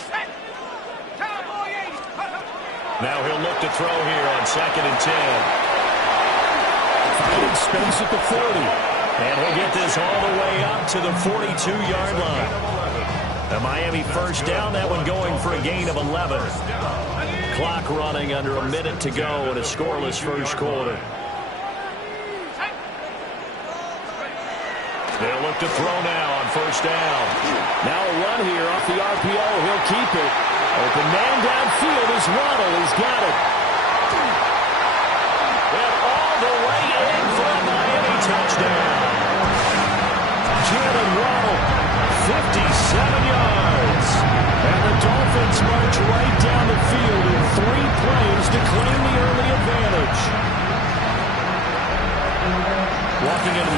Now he'll look to throw here on 2nd and 10. Finding Spence at the 40. And he'll get this all the way up to the 42-yard line. The Miami first down, that one going for a gain of 11. Clock running under a minute to go in a scoreless first quarter. They'll look to throw now on first down. Now a run here off the RPO. He'll keep it. Open man downfield as Waddle has got it. And all the way in for a Miami touchdown. Jalen Waddle, 57 yards. And the Dolphins march right down the field in 3 plays to claim the early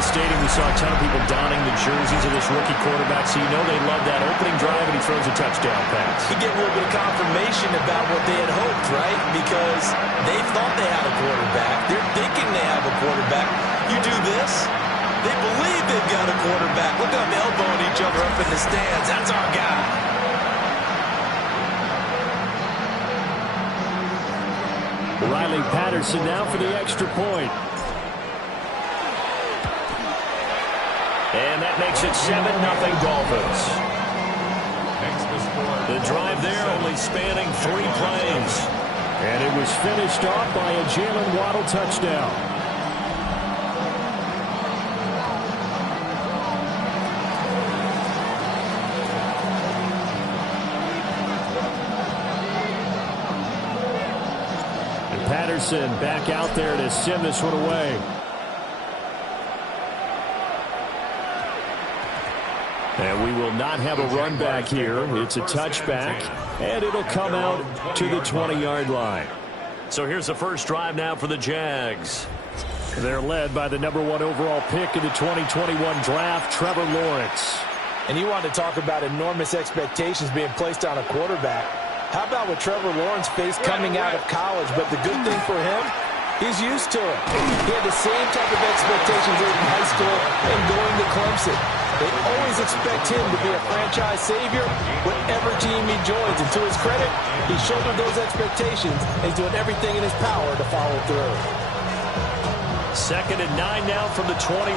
the stadium, we saw a ton of people donning the jerseys of this rookie quarterback, so you know they love that opening drive, and he throws a touchdown pass. You get a little bit of confirmation about what they had hoped, right? Because they thought they had a quarterback. They're thinking they have a quarterback. You do this, they believe they've got a quarterback. Look at them elbowing each other up in the stands. That's our guy. Riley Patterson now for the extra point. And that makes it 7-0 Dolphins. The drive there only spanning 3 plays. And it was finished off by a Jalen Waddle touchdown. And Patterson back out there to send this one away. And we will not have a run back here. It's a touchback, and it'll come out to the 20-yard line. So here's the first drive now for the Jags. They're led by the #1 overall pick in the 2021 draft, Trevor Lawrence. And you want to talk about enormous expectations being placed on a quarterback. How about what Trevor Lawrence faced coming out of college? But the good thing for him, he's used to it. He had the same type of expectations in high school and going to Clemson. They always expect him to be a franchise savior whatever team he joins. And to his credit, he shouldered those expectations and he's doing everything in his power to follow through. 2nd and 9 now from the 21.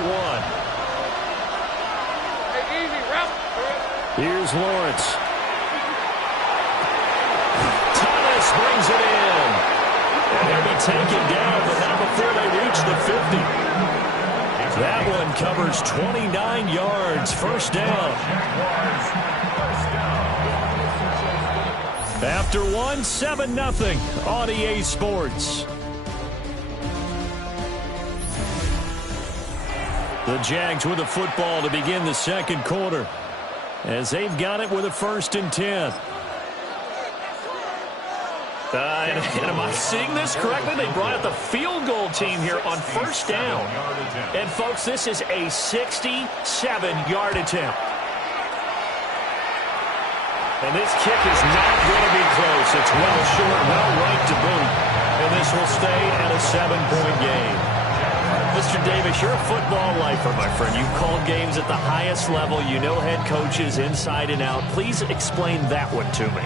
Here's Lawrence. Thomas brings it in. And they'll be taken down, but not before they reach the 50. That one covers 29 yards. First down. After one, 7-0 on EA Sports. The Jags with the football to begin the second quarter, as they've got it with a 1st and 10. And am I seeing this correctly? They brought out the field goal team here on 1st down. And, folks, this is a 67-yard attempt. And this kick is not going to be close. It's well short, well right to boot. And this will stay at a 7-point game. Mr. Davis, you're a football lifer, my friend. You've called games at the highest level. You know head coaches inside and out. Please explain that one to me.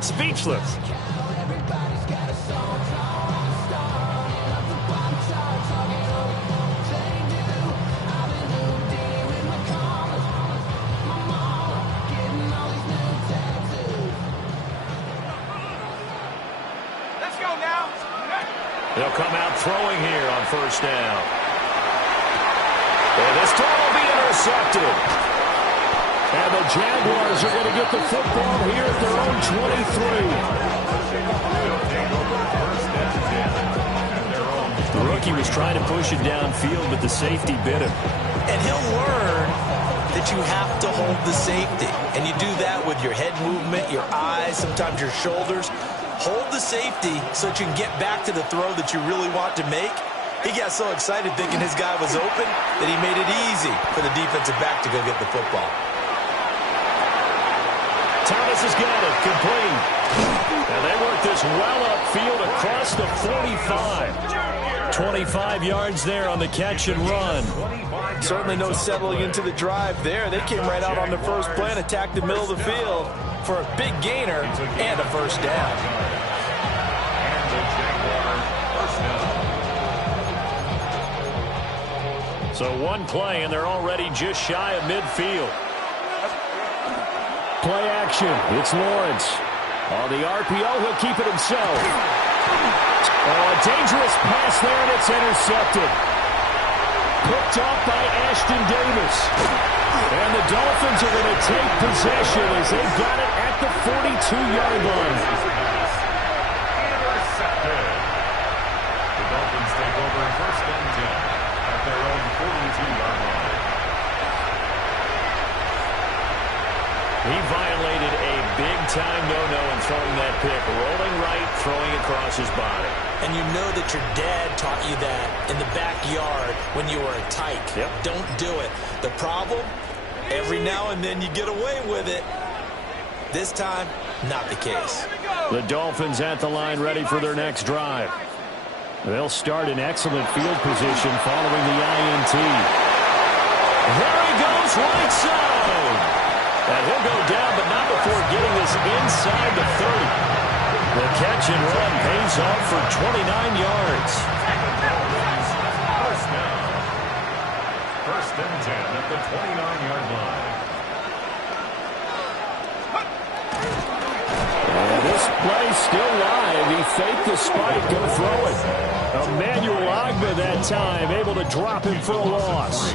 Speechless. Let's go now. They'll come out throwing here on 1st down. And this time will be intercepted. And the Jaguars are going to get the football here at their own 23. The rookie was trying to push it downfield, but the safety bit him. And he'll learn that you have to hold the safety. And you do that with your head movement, your eyes, sometimes your shoulders. Hold the safety so that you can get back to the throw that you really want to make. He got so excited thinking his guy was open that he made it easy for the defensive back to go get the football. Thomas has got it, complete. And they work this well upfield across the 45. 25 yards there on the catch and run. Certainly no settling into the drive there. They came right out on the first play and attacked the middle of the field for a big gainer and a 1st down. So one play, and they're already just shy of midfield. Play action. It's Lawrence. On the RPO, he'll keep it himself. Oh, a dangerous pass there, and it's intercepted. Picked off by Ashton Davis. And the Dolphins are going to take possession as they've got it at the 42-yard line. Intercepted. The Dolphins take over 1st and 10 at their own 42-yard line. He violated a big time no-no in throwing that pick. Rolling right, throwing across his body. And you know that your dad taught you that in the backyard when you were a tyke. Yep. Don't do it. The problem, every now and then you get away with it. This time, not the case. The Dolphins at the line ready for their next drive. They'll start in excellent field position following the INT. There he goes, right side. And he'll go down, but not before getting this inside the 30. The catch and run pays off for 29 yards. First down. First and 10 at the 29-yard line. And this play still live. He faked the spike, go throw it. Emmanuel Ogbah that time, able to drop him for a loss.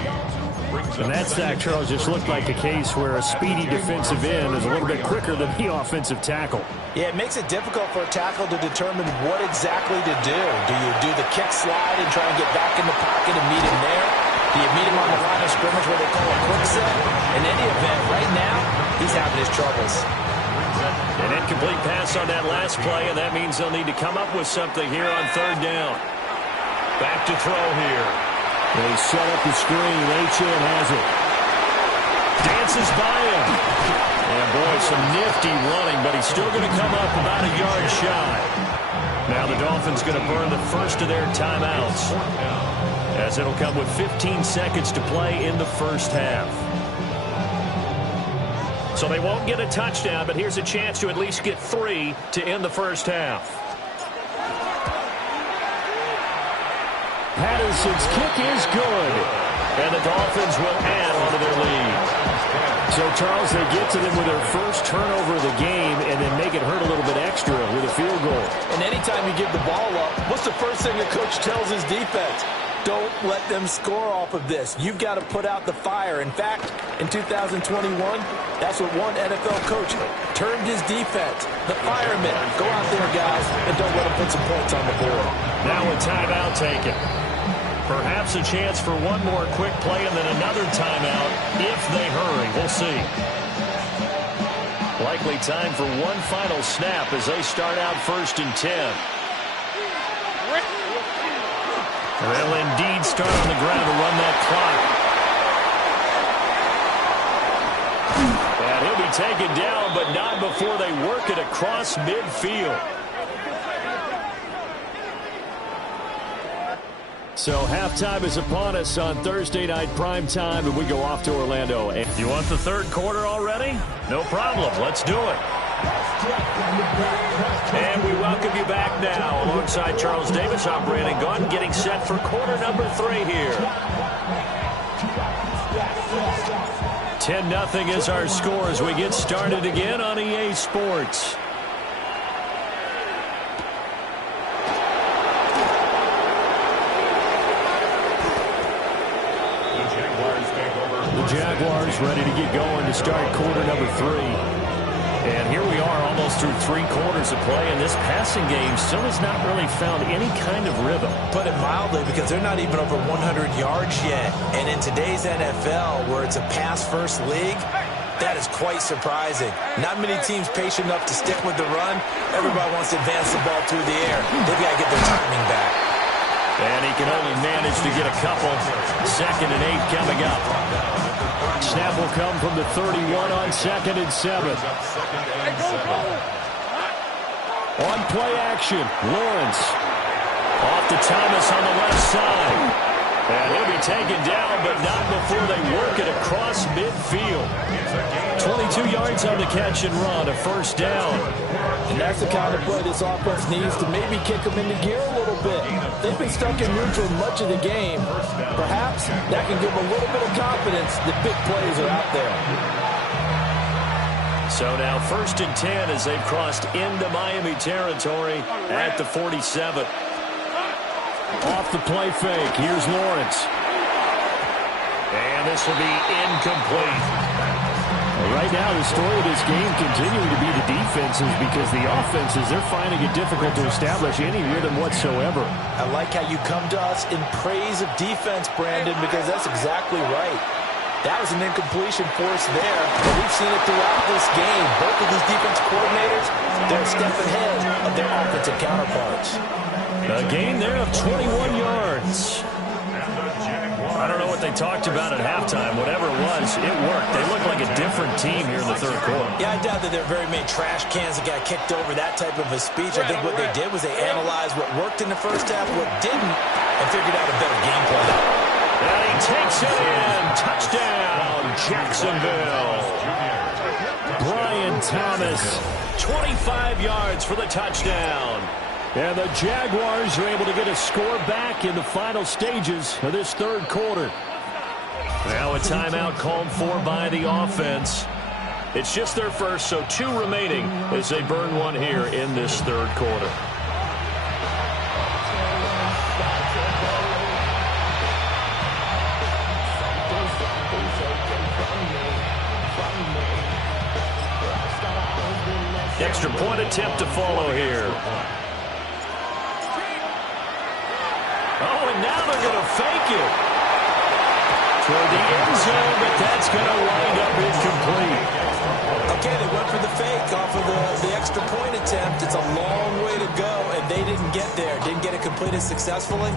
And that sack, Charles, just looked like a case where a speedy defensive end is a little bit quicker than the offensive tackle. Yeah, it makes it difficult for a tackle to determine what exactly to do. Do you do the kick slide and try and get back in the pocket and meet him there? Do you meet him on the line of scrimmage where they call a quick set? In any event, right now, he's having his troubles. An incomplete pass on that last play, and that means they'll need to come up with something here on third down. Back to throw here. They set up the screen. Achane has it. Dances by him. And boy, some nifty running, but he's still going to come up about a yard shy. Now the Dolphins going to burn the first of their timeouts, as it'll come with 15 seconds to play in the first half. So they won't get a touchdown, but here's a chance to at least get 3 to end the first half. Patterson's kick is good. And the Dolphins will add onto their lead. So, Charles, they get to them with their first turnover of the game and then make it hurt a little bit extra with a field goal. And anytime you give the ball up, what's the first thing a coach tells his defense? Don't let them score off of this. You've got to put out the fire. In fact, in 2021, that's what one NFL coach termed his defense. The firemen. Go out there, guys, and don't let them put some points on the board. Now a timeout taken. Perhaps a chance for one more quick play and then another timeout if they hurry. We'll see. Likely time for one final snap as they start out first and 10. They'll indeed start on the ground to run that clock. And he'll be taken down, but not before they work it across midfield. So halftime is upon us on Thursday night prime time, and we go off to Orlando. You want the third quarter already? No problem. Let's do it. And we welcome you back now. Alongside Charles Davis, I'm Brandon Gaudin, getting set for quarter number 3 here. 10-0 is our score as we get started again on EA Sports. Jaguars ready to get going to start quarter number 3. And here we are almost through 3 quarters of play, and this passing game still has not really found any kind of rhythm. Put it mildly, because they're not even over 100 yards yet. And in today's NFL, where it's a pass-first league, that is quite surprising. Not many teams patient enough to stick with the run. Everybody wants to advance the ball through the air. They've got to get their timing back. And he can only manage to get a couple. 2nd and 8 coming up. Snap will come from the 31 on 2nd and 7. On play action, Lawrence. Off to Thomas on the left side. And he'll be taken down, but not before they work it across midfield. 22 yards on the catch and run, a first down. And that's the kind of play this offense needs to maybe kick them into gear a little bit. They've been stuck in neutral much of the game. Perhaps that can give them a little bit of confidence that big plays are out there. So now 1st and 10 as they've crossed into Miami territory at the 47. Off the play fake, here's Lawrence. And this will be incomplete. Right now, the story of this game continuing to be the defenses, because the offenses, they're finding it difficult to establish any rhythm whatsoever. I like how you come to us in praise of defense, Brandon, because that's exactly right. That was an incompletion forced there, but we've seen it throughout this game. Both of these defense coordinators, they're a step ahead of their offensive counterparts. A gain there of 21 yards. I don't know what they talked about at halftime. Whatever it was, it worked. They look like a different team here in the third quarter. Yeah, I doubt that there are very many trash cans that got kicked over that type of a speech. I think what they did was they analyzed what worked in the first half, what didn't, and figured out a better game plan. And he takes it in. Touchdown, Jacksonville. Brian Thomas, 25 yards for the touchdown. And the Jaguars are able to get a score back in the final stages of this third quarter. Now a timeout called for by the offense. It's just their first, so 2 remaining as they burn one here in this third quarter. Extra point attempt to follow here. Oh, and now they're going to fake it toward the end zone, but that's going to wind up incomplete. Okay, they went for the fake off of the extra point attempt. It's a long way to go, and they didn't get there. Didn't get it completed successfully.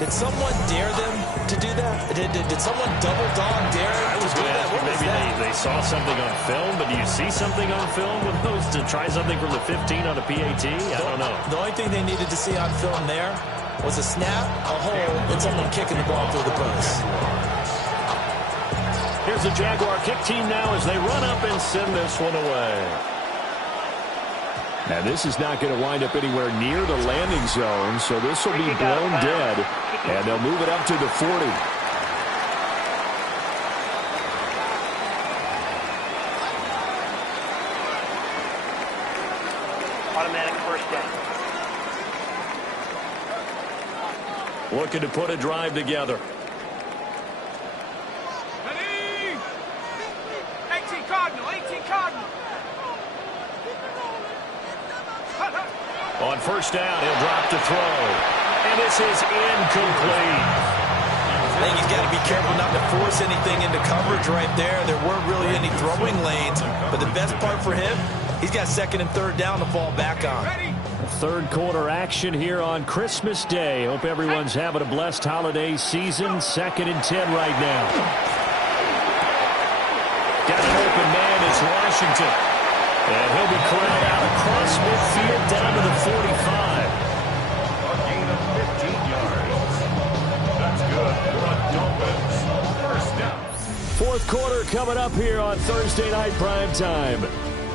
Did someone dare them to do that? Did someone double dog dare them to do that? What was maybe that? they saw something on film, but do you see something on film with those to try something from the 15 on a PAT? I don't know. The only thing they needed to see on film there was a snap, a hole, and someone kicking the ball through the post. Here's the Jaguar kick team now as they run up and send this one away. And this is not going to wind up anywhere near the landing zone, so this will be blown dead, and they'll move it up to the 40. Automatic first down. Looking to put a drive together. Ready? 18 Cardinal, 18 Cardinal. On first down, he'll drop to throw. And this is incomplete. I think he's got to be careful not to force anything into coverage right there. There weren't really any throwing lanes. But the best part for him, he's got second and third down to fall back on. Third quarter action here on Christmas Day. Hope everyone's having a blessed holiday season. 2nd and 10 right now. Got an open man. It's Washington. And he'll be corralled out across midfield down to the 45. A gain of 15 yards. That's good for a Dolphins first down. Fourth quarter coming up here on Thursday Night Prime Time.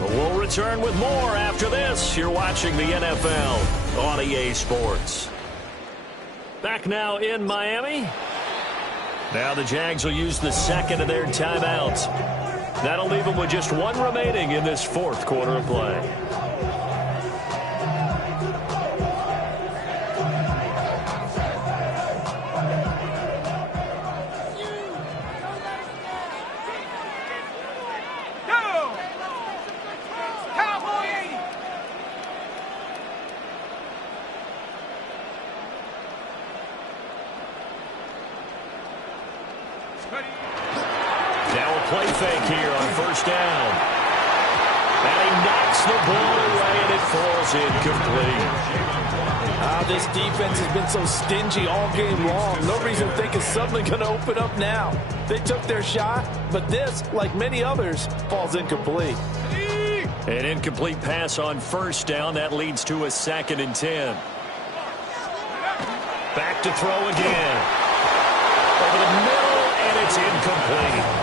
We'll return with more after this. You're watching the NFL on EA Sports. Back now in Miami. Now the Jags will use the second of their timeouts. That'll leave them with just 1 remaining in this fourth quarter of play. Now a play fake here on first down. And he knocks the ball away, and it falls incomplete. This defense has been so stingy all game long. No reason to think it's suddenly going to open up now. They took their shot, but this, like many others, falls incomplete. An incomplete pass on first down. That leads to a 2nd and 10. Back to throw again. Over the middle, and it's incomplete.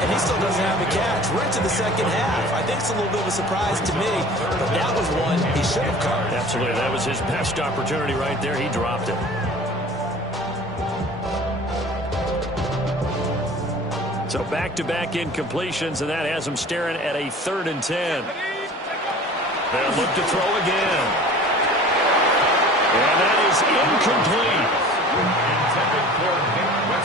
And he still doesn't have a catch. We're into the second half. I think it's a little bit of a surprise to me, but that was one he should have caught. Absolutely. That was his best opportunity right there. He dropped it. So back-to-back incompletions, and that has him staring at a 3rd and 10. They'll look to throw again. And that is incomplete.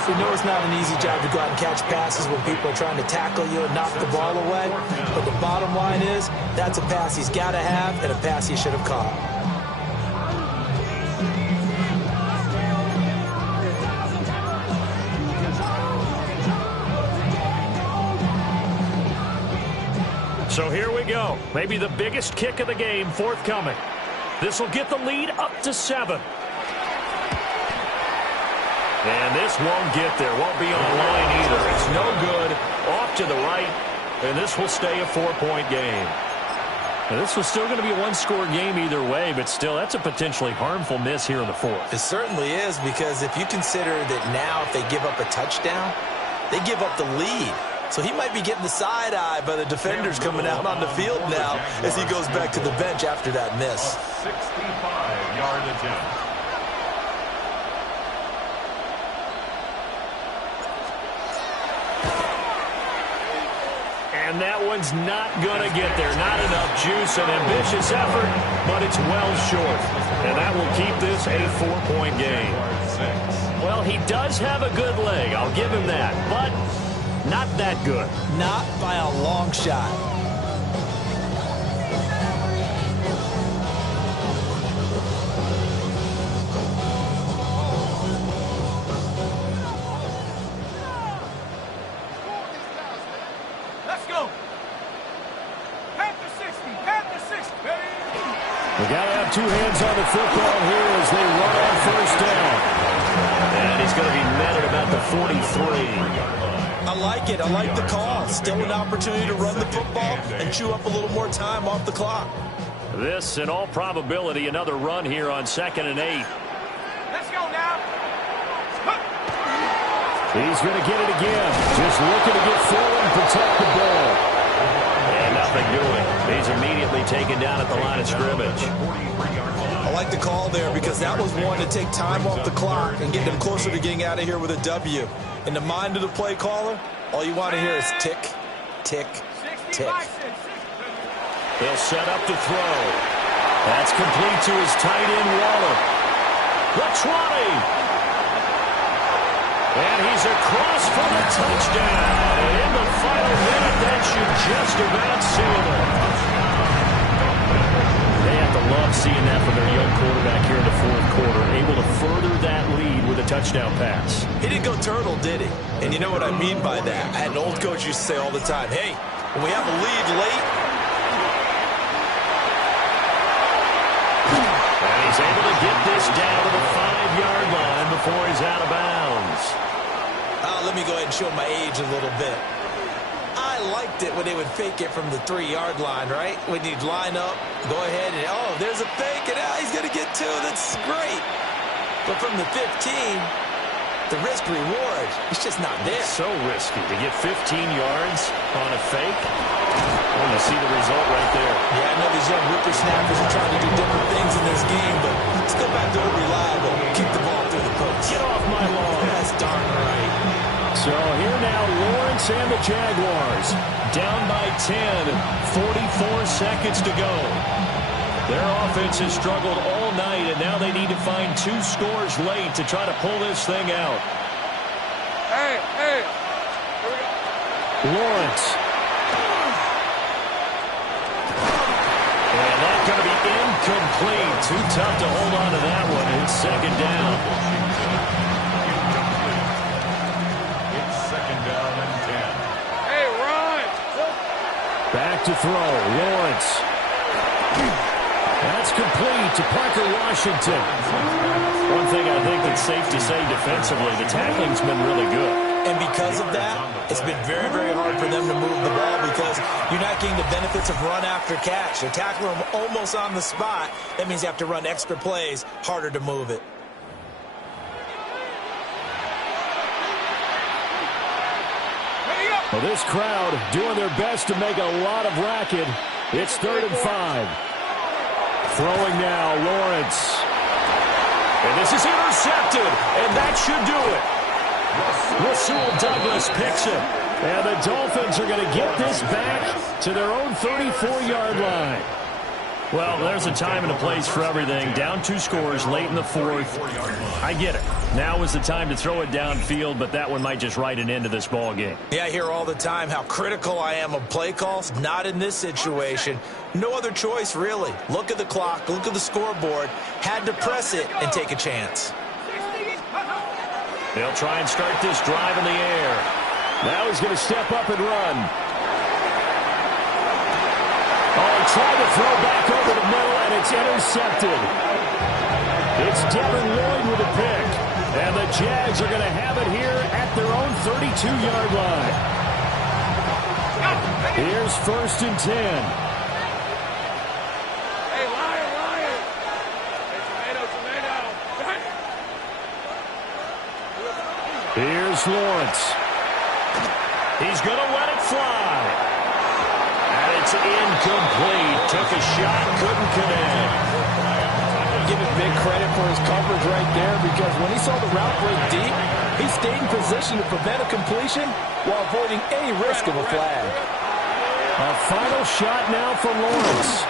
We know it's not an easy job to go out and catch passes when people are trying to tackle you and knock the ball away. But the bottom line is, that's a pass he's got to have and a pass he should have caught. So here we go. Maybe the biggest kick of the game forthcoming. This will get the lead up to 7. And this won't get there. Won't be on line either. It's no good. Off to the right. And this will stay a 4-point game. Now, this was still going to be a one-score game either way, but still, that's a potentially harmful miss here in the 4th. It certainly is, because if you consider that now if they give up a touchdown, they give up the lead. So he might be getting the side eye by the defenders coming out on the field now as he goes back to the bench after that miss. 65-yard attempt. And that one's not going to get there. Not enough juice. An ambitious effort, but it's well short. And that will keep this a 4-point game. Well, he does have a good leg. I'll give him that. But not that good. Not by a long shot. Let's go. Panther 60. Panther 60, baby. We got to have two hands on the football here as they run on first down. And he's going to be met at about the 43. I like it. I like the call. Still an opportunity to run the football and chew up a little more time off the clock. This, in all probability, another run here on 2nd and 8. Let's go now. He's going to get it again. Just looking to get forward and protect the ball. And nothing doing. He's immediately taken down at the line of scrimmage. I like the call there because that was one to take time off the clock and get them closer to getting out of here with a W. In the mind of the play caller, all you want to hear is tick, tick, tick. He'll set up to throw. That's complete to his tight end, Waller. The 20. And he's across for the touchdown. And in the final minute, that should just about seal it. They have to love seeing that from their young quarterback here in the 4th quarter, able to further that lead with a touchdown pass. He didn't go turtle, did he? And you know what I mean by that. I had an old coach used to say all the time, hey, when we have a lead late, and he's able to get this down to the 5-yard line before he's out of bounds. let me go ahead and show my age a little bit. I liked it when they would fake it from the 3-yard line, right? When you'd line up, go ahead and, oh, there's a fake, and he's going to get 2. That's great. But from the 15, the risk-reward, it's just not there. It's so risky to get 15 yards on a fake. Well, you see the result right there. Yeah, I know these young whippersnappers are trying to do different things in this game, but let's go back to reliable. Keep the ball through the post. Get off my lawn. That's darn right. So here now, Lawrence and the Jaguars. Down by 10, 44 seconds to go. Their offense has struggled all night, and now they need to find 2 scores late to try to pull this thing out. Hey. Lawrence. And that's going to be incomplete. Too tough to hold on to that one. It's 2nd down. It's 2nd down and 10. Hey, run. Back to throw. Lawrence. That's complete to Parker Washington. One thing I think that's safe to say defensively, the tackling's been really good. And because of that, it's been very, very hard for them to move the ball because you're not getting the benefits of run after catch. They're tackling them almost on the spot. That means you have to run extra plays, harder to move it. Well, this crowd doing their best to make a lot of racket. It's 3rd and 5. Throwing now, Lawrence. And this is intercepted, and that should do it. Rasul Douglas picks it. And the Dolphins are going to get this back to their own 34-yard line. Well, there's a time and a place for everything. Down 2 scores late in the 4th. I get it. Now is the time to throw it downfield, but that one might just write an end to this ball game. Yeah, I hear all the time how critical I am of play calls. Not in this situation. No other choice, really. Look at the clock. Look at the scoreboard. Had to press it and take a chance. They'll try and start this drive in the air. Now he's going to step up and run. trying to throw back over the middle, and it's intercepted. It's Devin Lloyd with a pick. And the Jags are going to have it here at their own 32-yard line. Here's 1st and 10. Hey, Lion. Hey, tomato. Here's Lawrence. He's going to let it fly. And it's incomplete. Took a shot, couldn't connect. Give him big credit for his coverage right there, because when he saw the route break deep, he stayed in position to prevent a completion while avoiding any risk of a flag. A final shot now for Lawrence.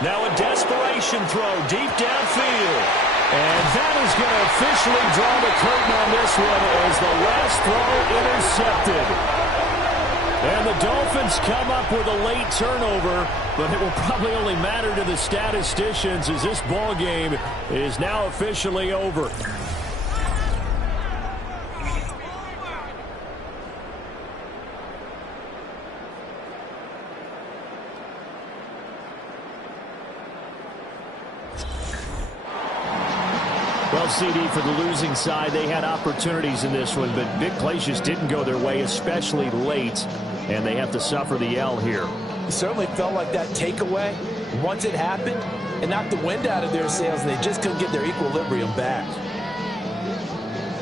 Now a desperation throw deep downfield. And that is going to officially draw the curtain on this one as the last throw intercepted. And the Dolphins come up with a late turnover, but it will probably only matter to the statisticians as this ball game is now officially over. Well, CD, for the losing side, they had opportunities in this one, but big plays just didn't go their way, especially late, and they have to suffer the L here. It certainly felt like that takeaway, once it happened, it knocked the wind out of their sails, and they just couldn't get their equilibrium back.